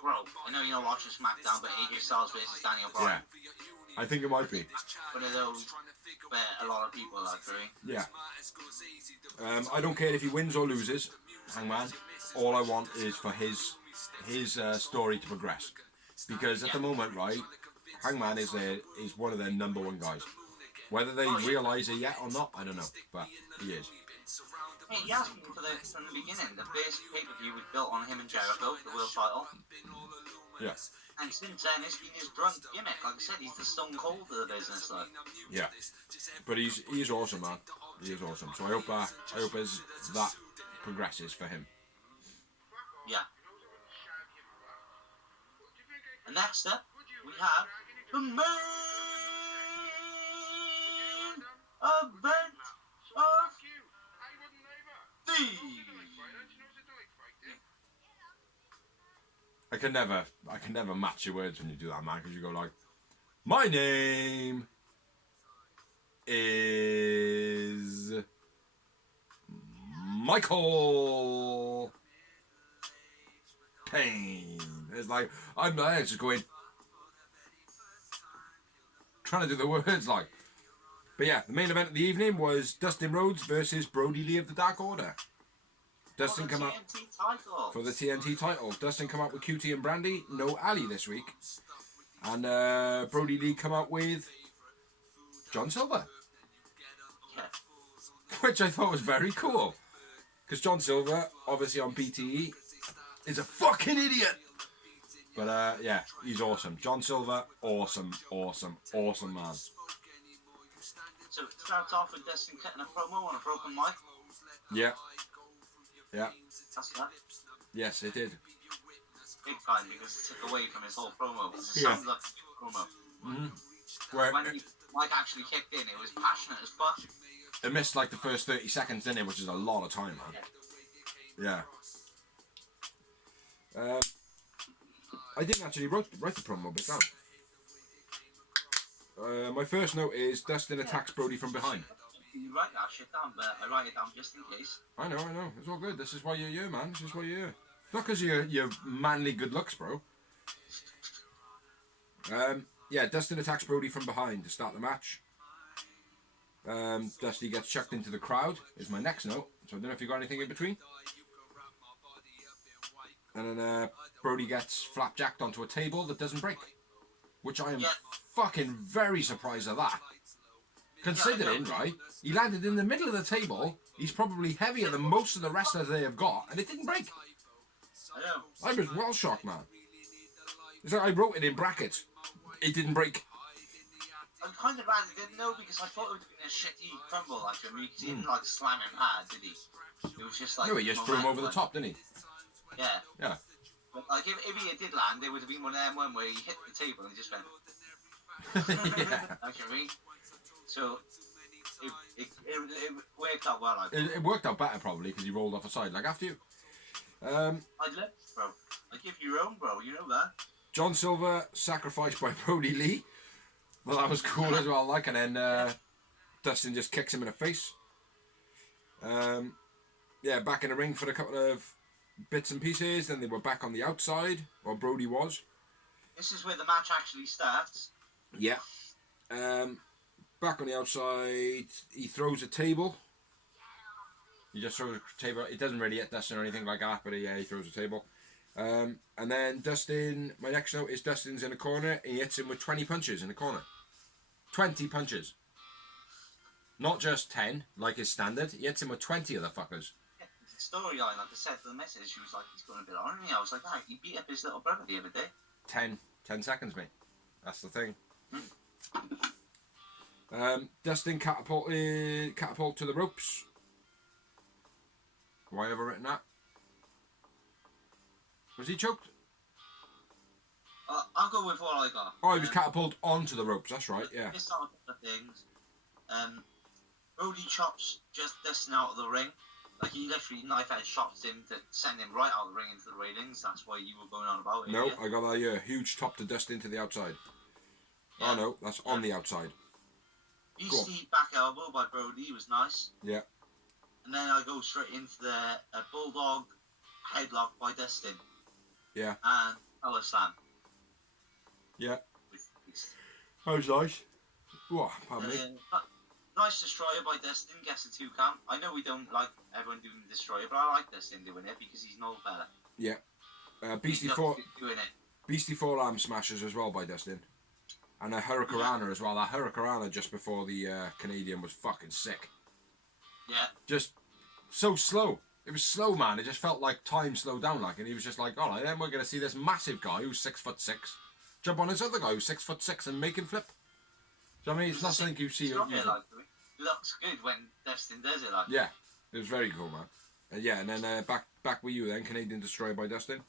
bro, I know you're not watching SmackDown, but AJ Styles versus Daniel Bryan. Yeah, I think it might be. One of those where a lot of people are doing. Yeah. I don't care if he wins or loses, Hangman. All I want is for his story to progress. Because at the moment, right, Hangman is one of their number one guys. Whether they realise it yet or not, I don't know, but he is. Hey, he has been from the beginning. The first pay-per-view was built on him and Jericho, the world title. Yeah. And since then, it's been his drunk gimmick. Like I said, he's the Stone Cold of the business, though. Yeah. But he's awesome, man. He is awesome. So I hope as that progresses for him. Yeah. And next up, we have the main event of the... I can never match your words when you do that, man, because you go like, my name is Michael Payne. It's like, I'm just going, trying to do the words like. But yeah, the main event of the evening was Dustin Rhodes versus Brody Lee of the Dark Order. Dustin come out for the TNT title. Dustin come out with QT and Brandy. No Ali this week. And Brody Lee come out with John Silver. Which I thought was very cool. Because John Silver, obviously on BTE, is a fucking idiot. But yeah, he's awesome. John Silver, awesome man. So it starts off with Dustin cutting a promo on a broken mic. Yeah. Yeah. That's that. Yes, it did. Big time because it took away from his whole promo. It sounds like a promo. Mm-hmm. Where when the mic actually kicked in, it was passionate as fuck. It missed like the first 30 seconds, didn't it? Which is a lot of time, man. Yeah. I didn't actually write the promo bit down. My first note is Dustin attacks Brody from behind. You write that shit down, but I write it down just in case. I know. It's all good. This is why you're here, man. This is why you're here. Not because of your manly good looks, bro. Yeah, Dustin attacks Brody from behind to start the match. Dusty gets chucked into the crowd, is my next note. So I don't know if you got anything in between. And then Brody gets flapjacked onto a table that doesn't break. Which I am fucking very surprised at that. Considering, right, he landed in the middle of the table, he's probably heavier than most of the wrestlers they have got, and it didn't break. I was well shocked, man. It's like I wrote it in brackets. It didn't break. I'm kind of glad I didn't know because I thought it would have been a shitty crumble, actually. I mean, he didn't like slam him hard, did he? It was just like... No, he just threw him over the top, didn't he? Yeah. Yeah. But like, if he did land, it would have been one of them one where he hit the table and he just went... Yeah. Actually, so it worked out well. It worked out better probably because he rolled off a side. Like after you, I'd let bro. I'd give you your own, bro. You know that. John Silver sacrificed by Brody Lee. Well, that was cool as well. Like, and then Dustin just kicks him in the face. Yeah, back in the ring for a couple of bits and pieces. Then they were back on the outside, or Brody was. This is where the match actually starts. Yeah. Back on the outside, he throws a table. He just throws a table. It doesn't really hit Dustin or anything like that, but yeah, he throws a table. And then Dustin, my next note is Dustin's in the corner, and he hits him with 20 punches in the corner. 20 punches. Not just 10, like his standard. He hits him with 20 of the fuckers. Yeah, the storyline, like I said to the message, she was like, he's going a bit on me. I was like, ah, he beat up his little brother the other day. 10 seconds, mate. That's the thing. Dustin catapult to the ropes. Why have I written that? Was he choked? I'll go with what I got. Oh, he was catapulted onto the ropes. That's right. Yeah. Missed out a couple of things. Brody chops just Dustin out of the ring. Like, he literally knife edge shots him to send him right out of the ring into the railings. That's why you were going on about it. No, yeah? I got that. Yeah, huge top to Dustin to the outside. Yeah. Oh no, that's on the outside. Beastie back elbow by Brody was nice. Yeah. And then I go straight into the Bulldog headlock by Dustin. Yeah. And power slam. Yeah. That was nice. Whoa, pardon me. Nice destroyer by Dustin, gets a 2 count. I know we don't like everyone doing the destroyer, but I like Dustin doing it because he's an old fella. Yeah. Beastie forearm smashes as well by Dustin. And a Hurricanrana as well. That Hurricanrana just before the Canadian was fucking sick. Yeah. Just so slow. It was slow, man. It just felt like time slowed down, like, and he was just like, all right, then we're gonna see this massive guy who's 6'6" jump on this other guy who's 6'6" and make him flip. So I mean, it's not something you see. Looks good when Dustin does it, like. Yeah, it was very cool, man. Yeah, and then back with you then, Canadian Destroyer by Dustin.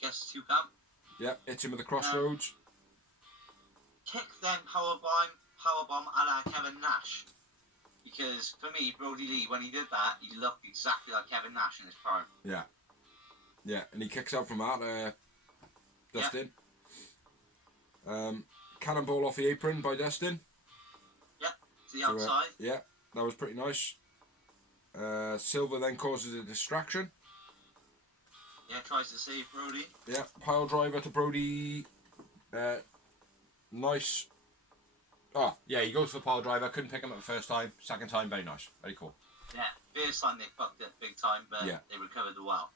Gets 2 count. Yeah, hits him with the crossroads. Kick then powerbomb a la Kevin Nash. Because for me, Brody Lee, when he did that, he looked exactly like Kevin Nash in his prime. Yeah. Yeah, and he kicks out from that, Dustin. Yeah. Cannonball off the apron by Dustin. Yeah, to the outside. Yeah, that was pretty nice. Silver then causes a distraction. Yeah, tries to save Brody. Yeah, pile driver to Brody. Nice. Oh, yeah, he goes for pile driver. Couldn't pick him up the first time. Second time, very nice. Very cool. Yeah, first time they fucked it big time, but yeah. They recovered well.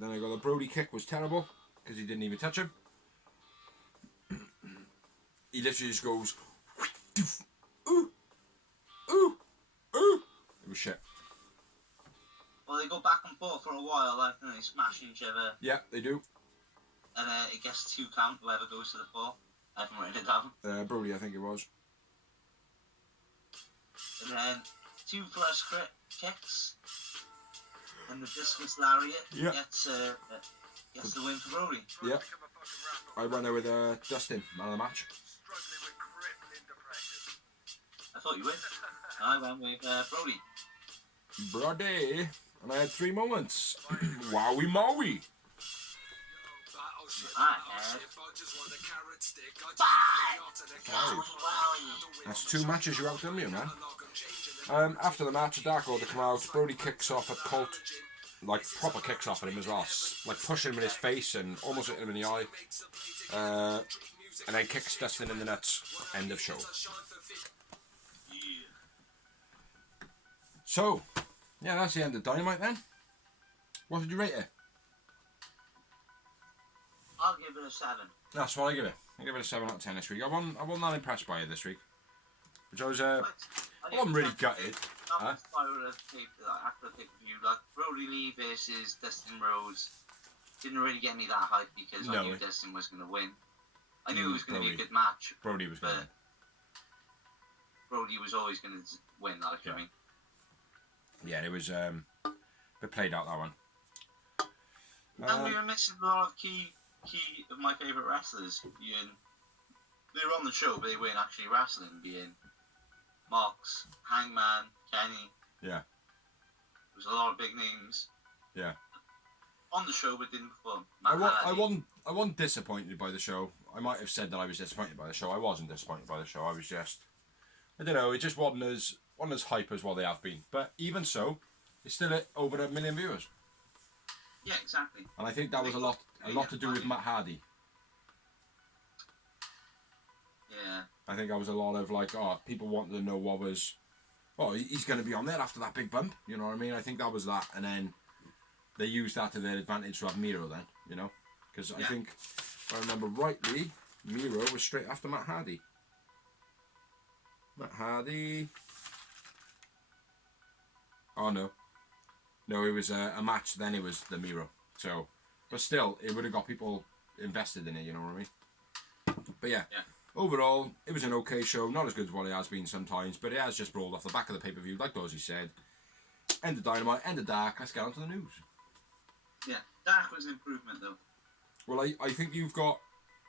Then I got the Brody kick was terrible because he didn't even touch him. He literally just goes, ooh, ooh, ooh. It was shit. Well, they go back and forth for a while, like, and they smash each other. Yeah, they do. And it gets 2 count, whoever goes to the floor. I haven't written it down. Brody, I think it was. And then 2 flush kicks. And the discus lariat gets the win for Brody. Yeah. I went there with Dustin, man of the match. I thought you would. I went with Brody. Brody. And I had 3 moments. Wowie mowie. That's 2 matches you outdone me, man. After the match, a Dark Order come out. Brody kicks off at Colt. Like, proper kicks off at him as well. Like, pushing him in his face and almost hitting him in the eye. And then kicks Dustin in the nuts. End of show. So, yeah, that's the end of Dynamite then. What did you rate it? I'll give it a 7. That's what I give it. I give it a 7 out of 10 this week. I wasn't that impressed by it this week. Which I was, I wasn't really gutted. After the pay-per-view, like, Brody Lee versus Dustin Rhodes didn't really get me that hype because I knew Dustin was going to win. I knew it was going to be a good match. Brody was going to win. Brody was always going to win, like, I mean. Yeah, it was a bit played out, that one. And we were missing a lot of key of my favourite wrestlers. They were on the show, but they weren't actually wrestling, being Mox, Hangman, Kenny. Yeah. There was a lot of big names. Yeah. On the show, but didn't perform. I wasn't disappointed by the show. I might have said that I was disappointed by the show. I wasn't disappointed by the show. I was just, I don't know, it just wasn't as hype as what they have been. But even so, it's still at over 1 million viewers. Yeah, exactly. And I think that was a lot to do with Matt Hardy. Yeah. I think that was a lot of like, people wanted to know what was, he's going to be on there after that big bump. You know what I mean? I think that was that. And then they used that to their advantage to have Miro then, you know? Because I think, if I remember rightly, Miro was straight after Matt Hardy. Matt Hardy. Oh, no. No, it was a match, then it was the Miro. So, but still, it would have got people invested in it, you know what I mean? But yeah. overall, it was an okay show. Not as good as what it has been sometimes, but it has just rolled off the back of the pay-per-view, like Dozzy said. End of Dynamite, end of Dark. Let's get on to the news. Yeah, Dark was an improvement, though. Well, I think you've got...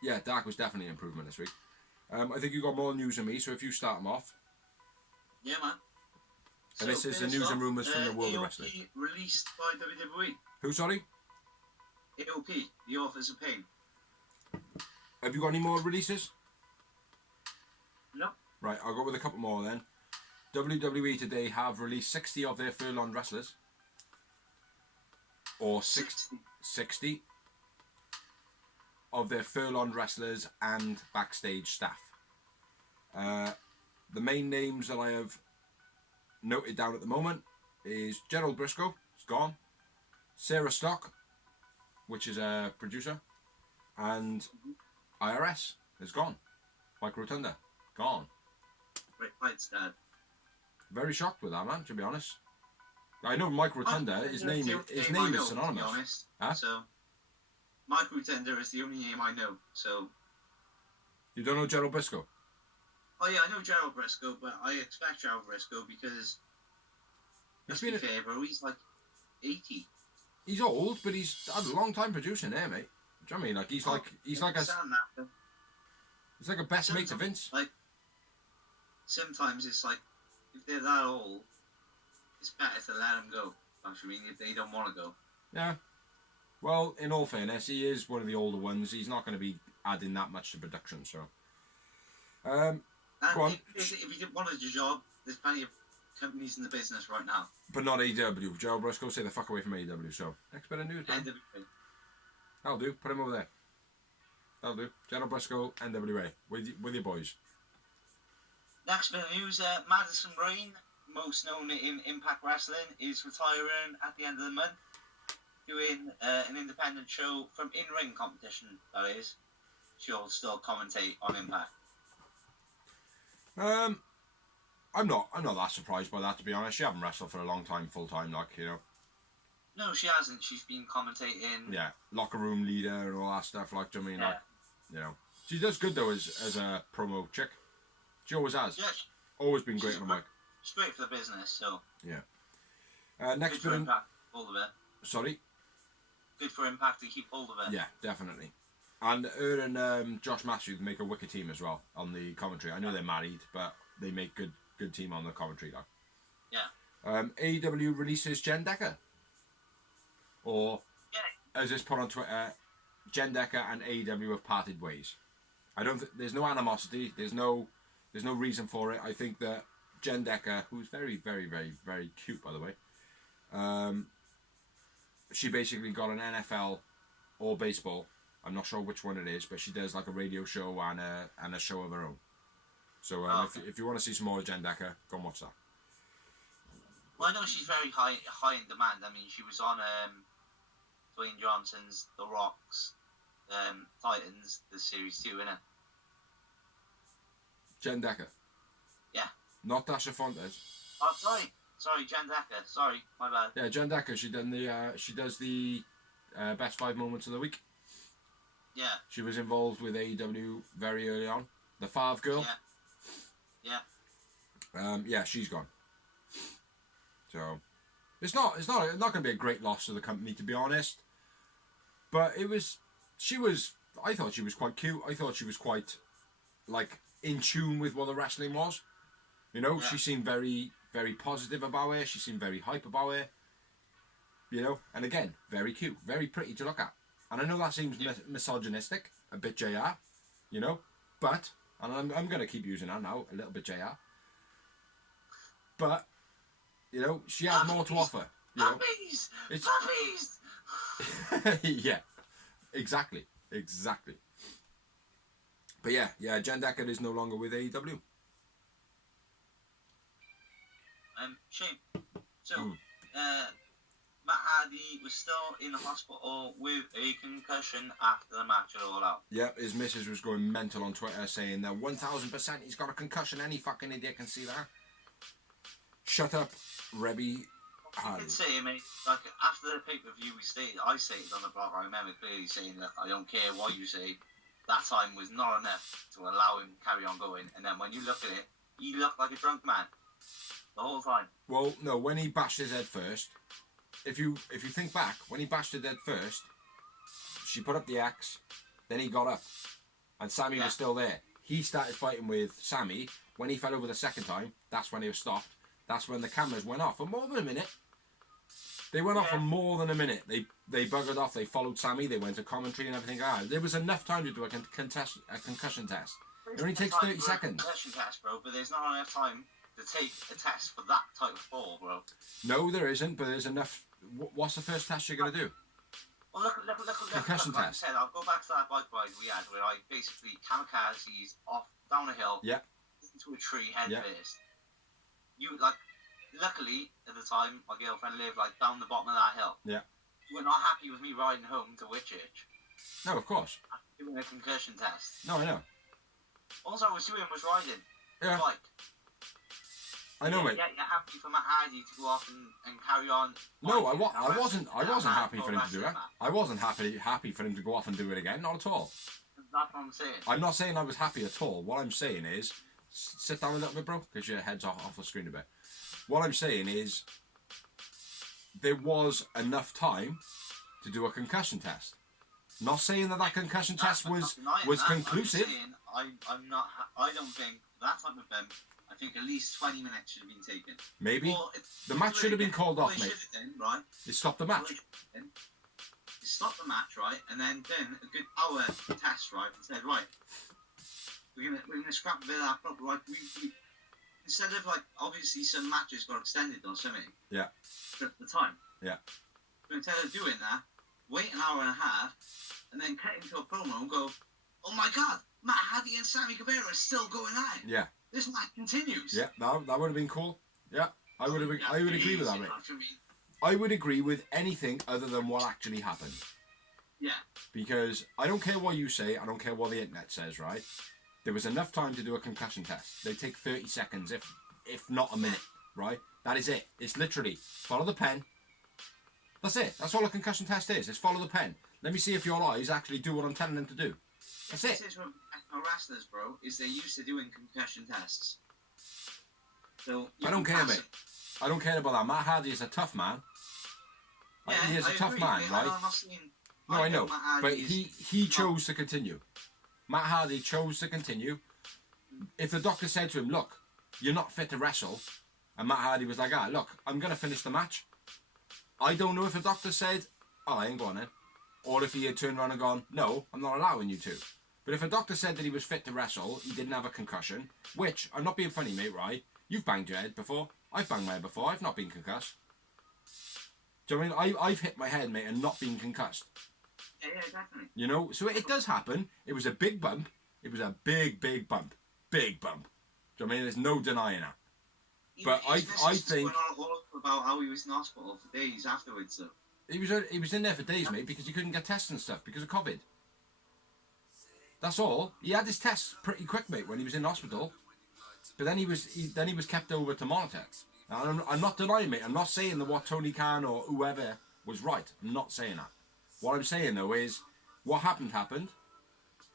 Yeah, Dark was definitely an improvement this week. I think you've got more news than me, so if you start them off. Yeah, man. And this is the news and rumours from the world of wrestling. AOP released by WWE. Who, sorry? AOP, the Authors of Pain. Have you got any more releases? No. Right, I'll go with a couple more then. WWE today have released 60 of their furlong wrestlers. Or 60 of their furlong wrestlers and backstage staff. The main names that I have noted down at the moment is Gerald Briscoe, it's gone. Sarah Stock, which is a producer, and IRS is gone. Mike Rotunda, gone. Great fights, Dad. Very shocked with that, man, to be honest. I know Mike Rotunda, his name is synonymous. To be honest. Huh? So, Mike Rotunda is the only name I know, so... You don't know Gerald Briscoe? Oh yeah, I know Gerald Briscoe, but I expect Gerald Briscoe because... Let's be fair, bro, he's like 80. He's old, but he's had a long time producing there, mate. Do you know what I mean? Like, he's like a best mate to Vince. Like, sometimes it's like, if they're that old, it's better to let them go. I mean, if they don't want to go. Yeah. Well, in all fairness, he is one of the older ones. He's not going to be adding that much to production, so. Go on. If he didn't want a job, there's plenty of companies in the business right now. But not AEW. Gerald Briscoe, stay the fuck away from AEW, so. Next bit of news, man. NWA. That'll do. Put him over there. That'll do. Gerald Briscoe, NWA. With your boys. Next bit of news, Madison Rayne, most known in Impact Wrestling, is retiring at the end of the month, doing an independent show from in-ring competition, that is. She'll still commentate on Impact. I'm not that surprised by that, to be honest. She hasn't wrestled for a long time, full time, like, you know. No, she hasn't. She's been commentating. Yeah, locker room leader and all that stuff, like, do you know what I mean? Yeah. Like, you know. She does good, though, as a promo chick. She always has. Yeah, Always been great on the mic. She's great for the business, so. Yeah. Next good for Impact, hold of it. Sorry? Good for Impact to keep hold of it. Yeah, definitely. And her and Josh Matthews make a wicked team as well on the commentary. I know they're married, but they make good team on the commentary, like. Yeah. AEW releases Jen Decker. Or, as it's put on Twitter, Jen Decker and AEW have parted ways. There's no animosity. There's no reason for it. I think that Jen Decker, who's very, very, very, very cute, by the way, she basically got an NFL or baseball. I'm not sure which one it is, but she does like a radio show and a show of her own. So if you want to see some more of Jen Decker, go and watch that. Well, I know she's very high in demand. I mean, she was on Dwayne Johnson's The Rock's Titans, the series 2, innit? Jen Decker. Yeah. Not Dasha Fontes. Oh, sorry, Jen Decker. Sorry, my bad. Yeah, Jen Decker. She does the best 5 moments of the week. Yeah. She was involved with AEW very early on. The Favre girl. Yeah. Yeah, she's gone. So it's not going to be a great loss to the company, to be honest. But I thought she was quite cute. I thought she was quite like in tune with what the wrestling was. You know, She seemed very, very positive about it. She seemed very hype about it. You know, and again, very cute, very pretty to look at. And I know that seems misogynistic, a bit JR, you know, but, and I'm going to keep using that now, a little bit JR. But, you know, she had more to offer. You know? Puppies! Yeah, exactly. But yeah, Jen Decker is no longer with AEW. Shame. So, Matt Hardy was still in the hospital with a concussion after the match at All Out. Yep, his missus was going mental on Twitter saying that 1000% he's got a concussion. Any fucking idiot can see that. Shut up, Rebby Hardy. I did say, mate, like, after the pay-per-view I stated on the blog, I remember clearly saying that I don't care what you say, that time was not enough to allow him to carry on going. And then when you look at it, he looked like a drunk man the whole time. Well, no, when he bashed his head first, if you think back, when he bashed his head first, she put up the axe, then he got up, and Sammy was still there. He started fighting with Sammy. When he fell over the second time, that's when he was stopped. That's when the cameras went off for more than a minute. They went off for more than a minute. They buggered off. They followed Sammy. They went to commentary and everything. There was enough time to do a concussion test. It only takes 30 seconds. Concussion test, bro, but there's not enough time to take a test for that type of fall, bro. No, there isn't, but there's enough. What's the first test you're going to do? Well, look. Concussion like test. I said, I'll go back to that bike ride we had where I basically kamikazes off down a hill into a tree head first. Luckily, at the time, my girlfriend lived like down the bottom of that hill. Yeah. You were not happy with me riding home to Whitchurch. No, of course. After doing a concussion test. No, I know. All I was doing was riding the bike. I know, mate. Yeah, you're happy for Matt Hardy to go off and carry on. No, I wasn't happy for him to do it. I wasn't happy for him to go off and do it again. Not at all. That's what I'm saying. I'm not saying I was happy at all. What I'm saying is, sit down a little bit, bro, because your head's off the screen a bit. What I'm saying is, there was enough time to do a concussion test. Not saying that concussion test was conclusive. I don't think that type of bump. I think at least 20 minutes should have been taken. Maybe. Well, the match should have been called off, mate. Right? It stopped the match. It stopped the match, right? And then a good hour test, right? And said, right, we're gonna scrap a bit of that prop, right? We instead of like obviously some matches got extended or something. Yeah. At the time. Yeah. So instead of doing that, wait an hour and a half, and then cut into a promo and go, oh my God, Matt Hardy and Sammy Guevara are still going on. Yeah. This match continues. Yeah, that would have been cool. Yeah, I would agree with that, mate. I would agree with anything other than what actually happened. Yeah. Because I don't care what you say, I don't care what the internet says, right? There was enough time to do a concussion test. They take 30 seconds, if not a minute, right? That is it. It's literally follow the pen. That's it. That's all a concussion test is. It's follow the pen. Let me see if your eyes actually do what I'm telling them to do. That's it. This is what wrestlers, bro, is they're used to doing concussion tests. So I don't care, mate. I don't care about that. Matt Hardy is a tough man. Yeah, he is a tough man, right? No, I know. But he chose to continue. Matt Hardy chose to continue. If the doctor said to him, look, you're not fit to wrestle, and Matt Hardy was like, look, I'm going to finish the match. I don't know if the doctor said, I ain't going in. Or if he had turned around and gone, no, I'm not allowing you to. But if a doctor said that he was fit to wrestle, he didn't have a concussion, which, I'm not being funny, mate, right? You've banged your head before. I've banged my head before. I've not been concussed. Do you know what I mean? I've hit my head, mate, and not been concussed. Yeah, definitely. You know? So it does happen. It was a big bump. It was a big, big bump. Big bump. Do you know what I mean? There's no denying that. But I think... about how he was in hospital for days afterwards, though. He was in there for days, mate, because he couldn't get tests and stuff because of COVID. That's all. He had his tests pretty quick, mate, when he was in hospital. But then he was kept over to monitor. Now, I'm not denying, mate. I'm not saying that what Tony Khan or whoever was right. I'm not saying that. What I'm saying though is, what happened.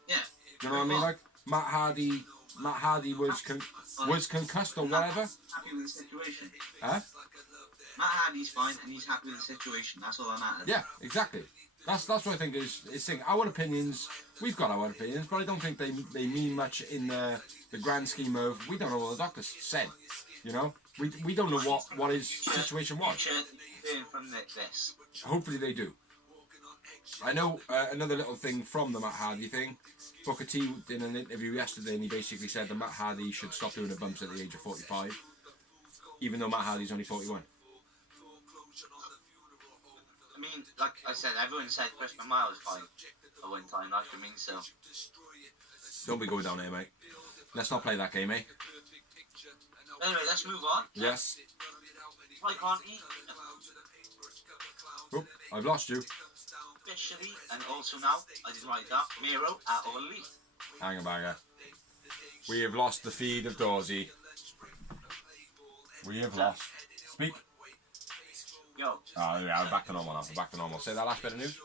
Yeah. Do you know what I mean? Like Matt Hardy was concussed or whatever. Happy with the situation. Huh? Matt Hardy's fine and he's happy with the situation. That's all that matters. Yeah, exactly. That's what I think is thing. Our opinions, we've got our opinions, but I don't think they mean much in the grand scheme of, we don't know what the doctor said. You know, we don't know what his situation was. From this. Hopefully they do. I know another little thing from the Matt Hardy thing. Booker T did an interview yesterday and he basically said that Matt Hardy should stop doing the bumps at the age of 45, even though Matt Hardy's only 41. I mean, like I said, everyone said Chris Benoit was fine at one time. That's what I mean, so. Don't be going down here, mate. Let's not play that game, eh? Anyway, let's move on. Yes. I can't eat. Oh, I've lost you. Officially, and also now, I did write that, Miro at All Elite. Hang on, bagger. We have lost the feed of Dorsey. We have lost. Speak. Yo. Oh, yeah, we're back to normal now. We're back to normal. Say that last bit of news.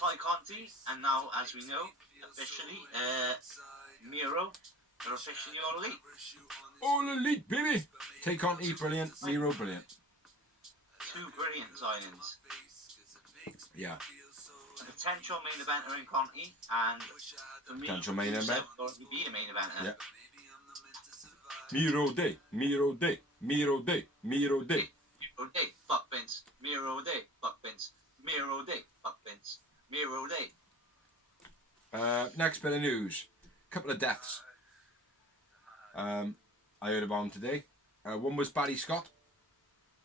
Ty Conti, and now, as we know, officially, Miro are officially All Elite. All Elite, baby! Take on E, brilliant. Miro, brilliant. Two brilliant signings. Yeah. A potential main eventer in Conti, and for me, Potential main event. Would be a main eventer. Yeah. Miro Day, Miro Day, Miro Day, Miro Day. Miro Day, fuck Vince. Miro Day, fuck Vince. Miro Day, fuck Vince. Miro Day. Next bit of news. Couple of deaths. I heard about him today. One was Barry Scott,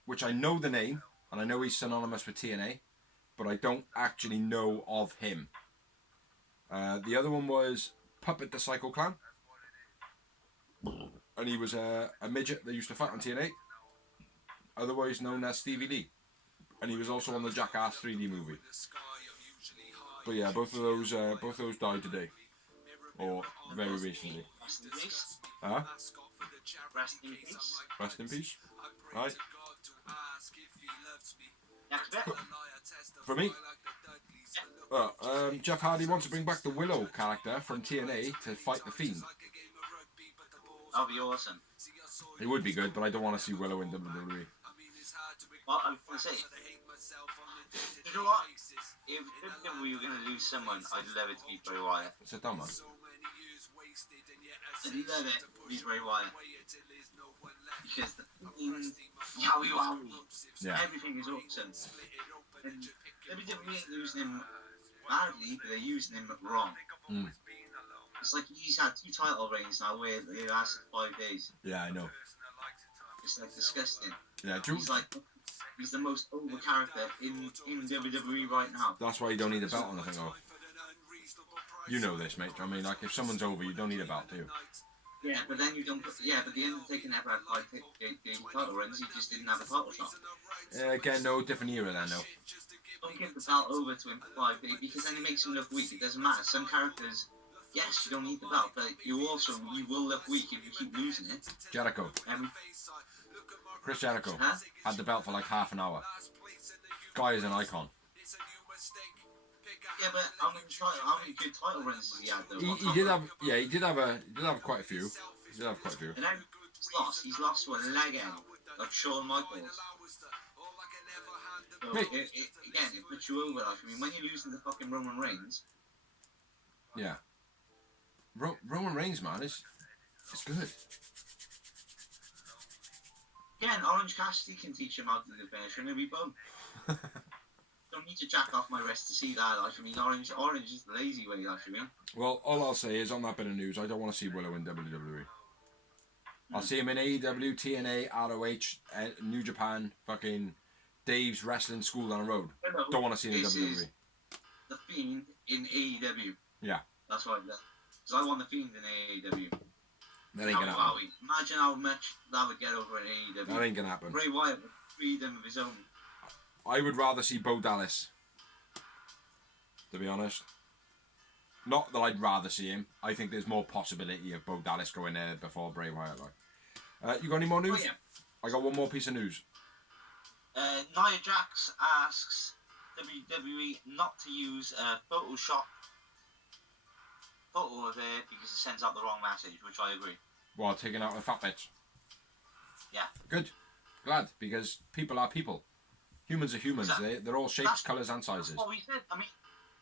which I know the name, and I know he's synonymous with TNA, but I don't actually know of him. The other one was Puppet the Psycho Clown, and he was a midget that used to fight on TNA, otherwise known as Stevie Lee, and he was also on the Jackass 3D movie. But yeah, both of those died today, or very recently. Rest in peace. Huh? Rest in peace. Rest in peace. Right. Next bit. For me, Jeff Hardy wants to bring back the Willow character from TNA to fight the Fiend. That'll be awesome. It would be good, but I don't want to see Willow in WWE. Well, I was going to say, you know what? If we were going to lose someone, I'd love it to be Bray Wyatt. Sit down, man. I'd love it to be Bray Wyatt. Because yowie wowie. Yeah. Everything is awesome. And WWE ain't using him badly, but they're using him wrong. Mm. It's like he's had 2 title reigns now where they lasted 5 days. Yeah, I know. It's like disgusting. Yeah, He's the most over character in WWE right now. that's why you don't need a belt on the thing, though. You know this, mate. I mean, like, if someone's over, you don't need a belt, do you? Yeah, but then you don't put... Yeah, but the Undertaker never had 5 title runs. He just didn't have a title shot. Again, no, different era then, no. Don't give the belt over to him for 5 days because then it makes him look weak. It doesn't matter. Some characters, yes, you don't need the belt, but you will look weak if you keep losing it. Jericho. Chris Jericho had the belt for like half an hour. Guy is an icon. Yeah, but how many good title runs has he had though? He did have quite a few. He did have quite a few. And then he's lost to a leg end, like Shawn Michaels. So Mate. It puts you over. Like, I mean, when you're losing to fucking Roman Reigns. Yeah. Roman Reigns, man, it's good. Again, Orange Cassidy can teach him how to do the finisher and he'll be bum. Don't need to jack off my wrist to see that. Like, I mean, Orange is the lazy way. Like, I mean. Well, all I'll say is on that bit of news, I don't want to see Willow in WWE. I'll see him in AEW, TNA, ROH, New Japan, fucking Dave's wrestling school down the road. Hello, don't want to see him in WWE. The Fiend in AEW. Yeah. That's right. Because I want the Fiend in AEW. That ain't gonna happen. Imagine how much that would get over in AEW. That ain't gonna happen. Bray Wyatt with freedom of his own. I would rather see Bo Dallas, to be honest. Not that I'd rather see him. I think there's more possibility of Bo Dallas going there before Bray Wyatt. You got any more news? Oh, yeah. I got one more piece of news. Nia Jax asks WWE not to use a Photoshop photo of it because it sends out the wrong message, which I agree. Well, taking out the fat bits. Yeah. Good. Glad, because people are people. Humans are humans. Exactly. They're all shapes, colours and sizes. That's what we said. I mean,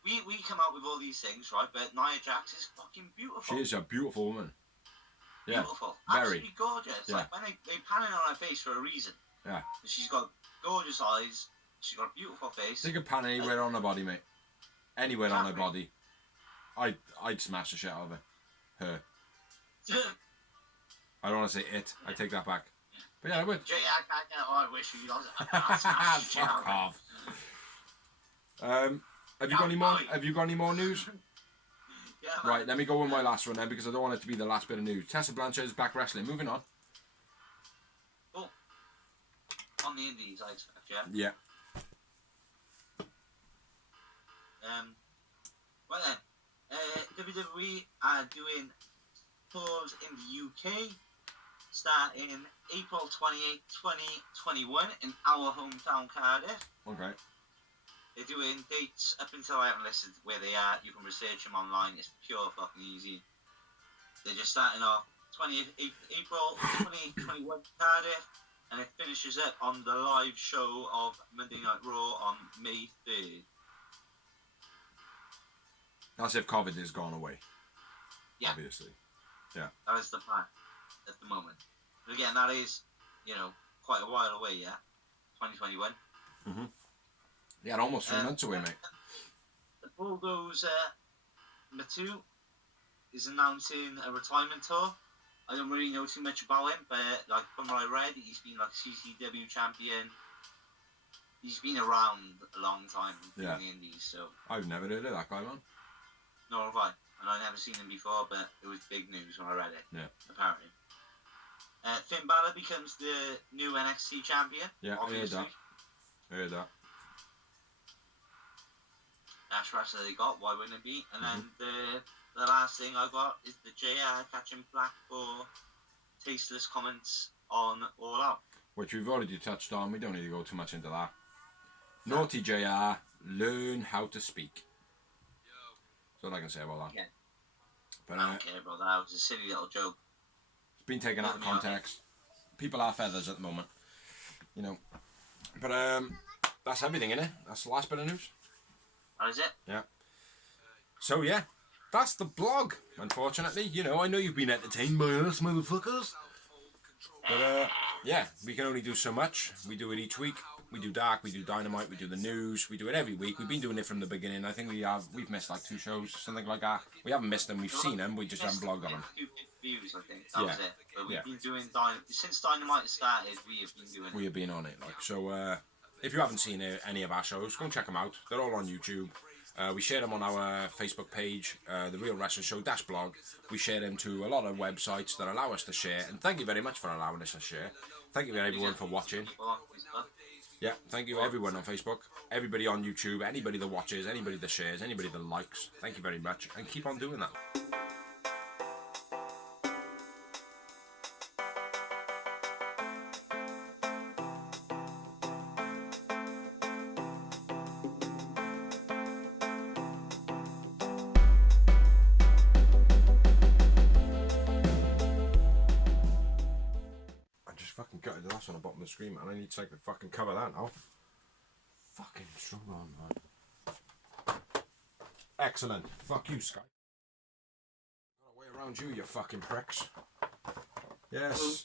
we come out with all these things, right? But Nia Jax is fucking beautiful. She is a beautiful woman. Yeah. Beautiful. Very. Absolutely gorgeous. Yeah. Like, when they pan in on her face for a reason. Yeah. She's got gorgeous eyes. She's got a beautiful face. They could pan anywhere on her body, mate. Anywhere on her body. I'd smash the shit out of her. I don't want to say it. I take that back. But yeah, I would. I wish you lost it. Fuck off. Have you got any more? Have you got any more news? Yeah, Right, let me go with my last one then because I don't want it to be the last bit of news. Tessa Blanchard is back wrestling. Moving on. Oh. On the indies, I expect, yeah. Yeah. Well then, WWE are doing tours in the UK starting April 28, 2021 in our hometown Cardiff. Okay. They're doing dates up until I haven't listed where they are. You can research them online. It's pure fucking easy. They're just starting off 20th April 2021 Cardiff, and it finishes up on the live show of Monday Night Raw on May 3rd. That's if COVID has gone away. Yeah. Obviously. Yeah. That is the plan at the moment. But again, that is, quite a while away, yeah? 2021. Mm-hmm. Yeah, almost 3 months away, mate. The Bulldozer Matu is announcing a retirement tour. I don't really know too much about him, but like from what I read, he's been like CCW champion. He's been around a long time in the indies, so... I've never heard of that guy, man. Nor have I. And I've never seen him before, but it was big news when I read it. Yeah. Apparently. Finn Balor becomes the new NXT champion. Yeah, obviously. I heard that. That's wrestler they got, why wouldn't it be? And then the last thing I got is the JR catching flack for tasteless comments on All Out. Which we've already touched on, we don't need to go too much into that. Naughty JR, learn how to speak. That's all I can say about that. Yeah. But, I don't care about that, it was a silly little joke. It's been taken out of context. People are feathers at the moment. But that's everything, innit? That's the last bit of news. That is it? Yeah. So yeah, that's the blog. Unfortunately, I know you've been entertained by us, motherfuckers. But yeah, we can only do so much. We do it each week. We do Dark, we do Dynamite, we do the news. We do it every week. We've been doing it from the beginning. I think we've missed like 2 shows, something like that. We haven't missed them. We've seen them. We just haven't blogged on them. 2 views, I think. That was it. But we've been doing since Dynamite started. We have been doing it. We have been on it, like so. If you haven't seen any of our shows, go and check them out. They're all on YouTube. We share them on our Facebook page, the Real Wrestling Show blog. We share them to a lot of websites that allow us to share. And thank you very much for allowing us to share. Thank you everyone for watching. Yeah, thank you everyone on Facebook, everybody on YouTube, anybody that watches, anybody that shares, anybody that likes. Thank you very much, and keep on doing that. Fucking gutted that's on the bottom of the screen, man. I need to fucking cover that now. Fucking strong on, man. Excellent. Fuck you, Sky. Got a way around you, you fucking pricks. Yes.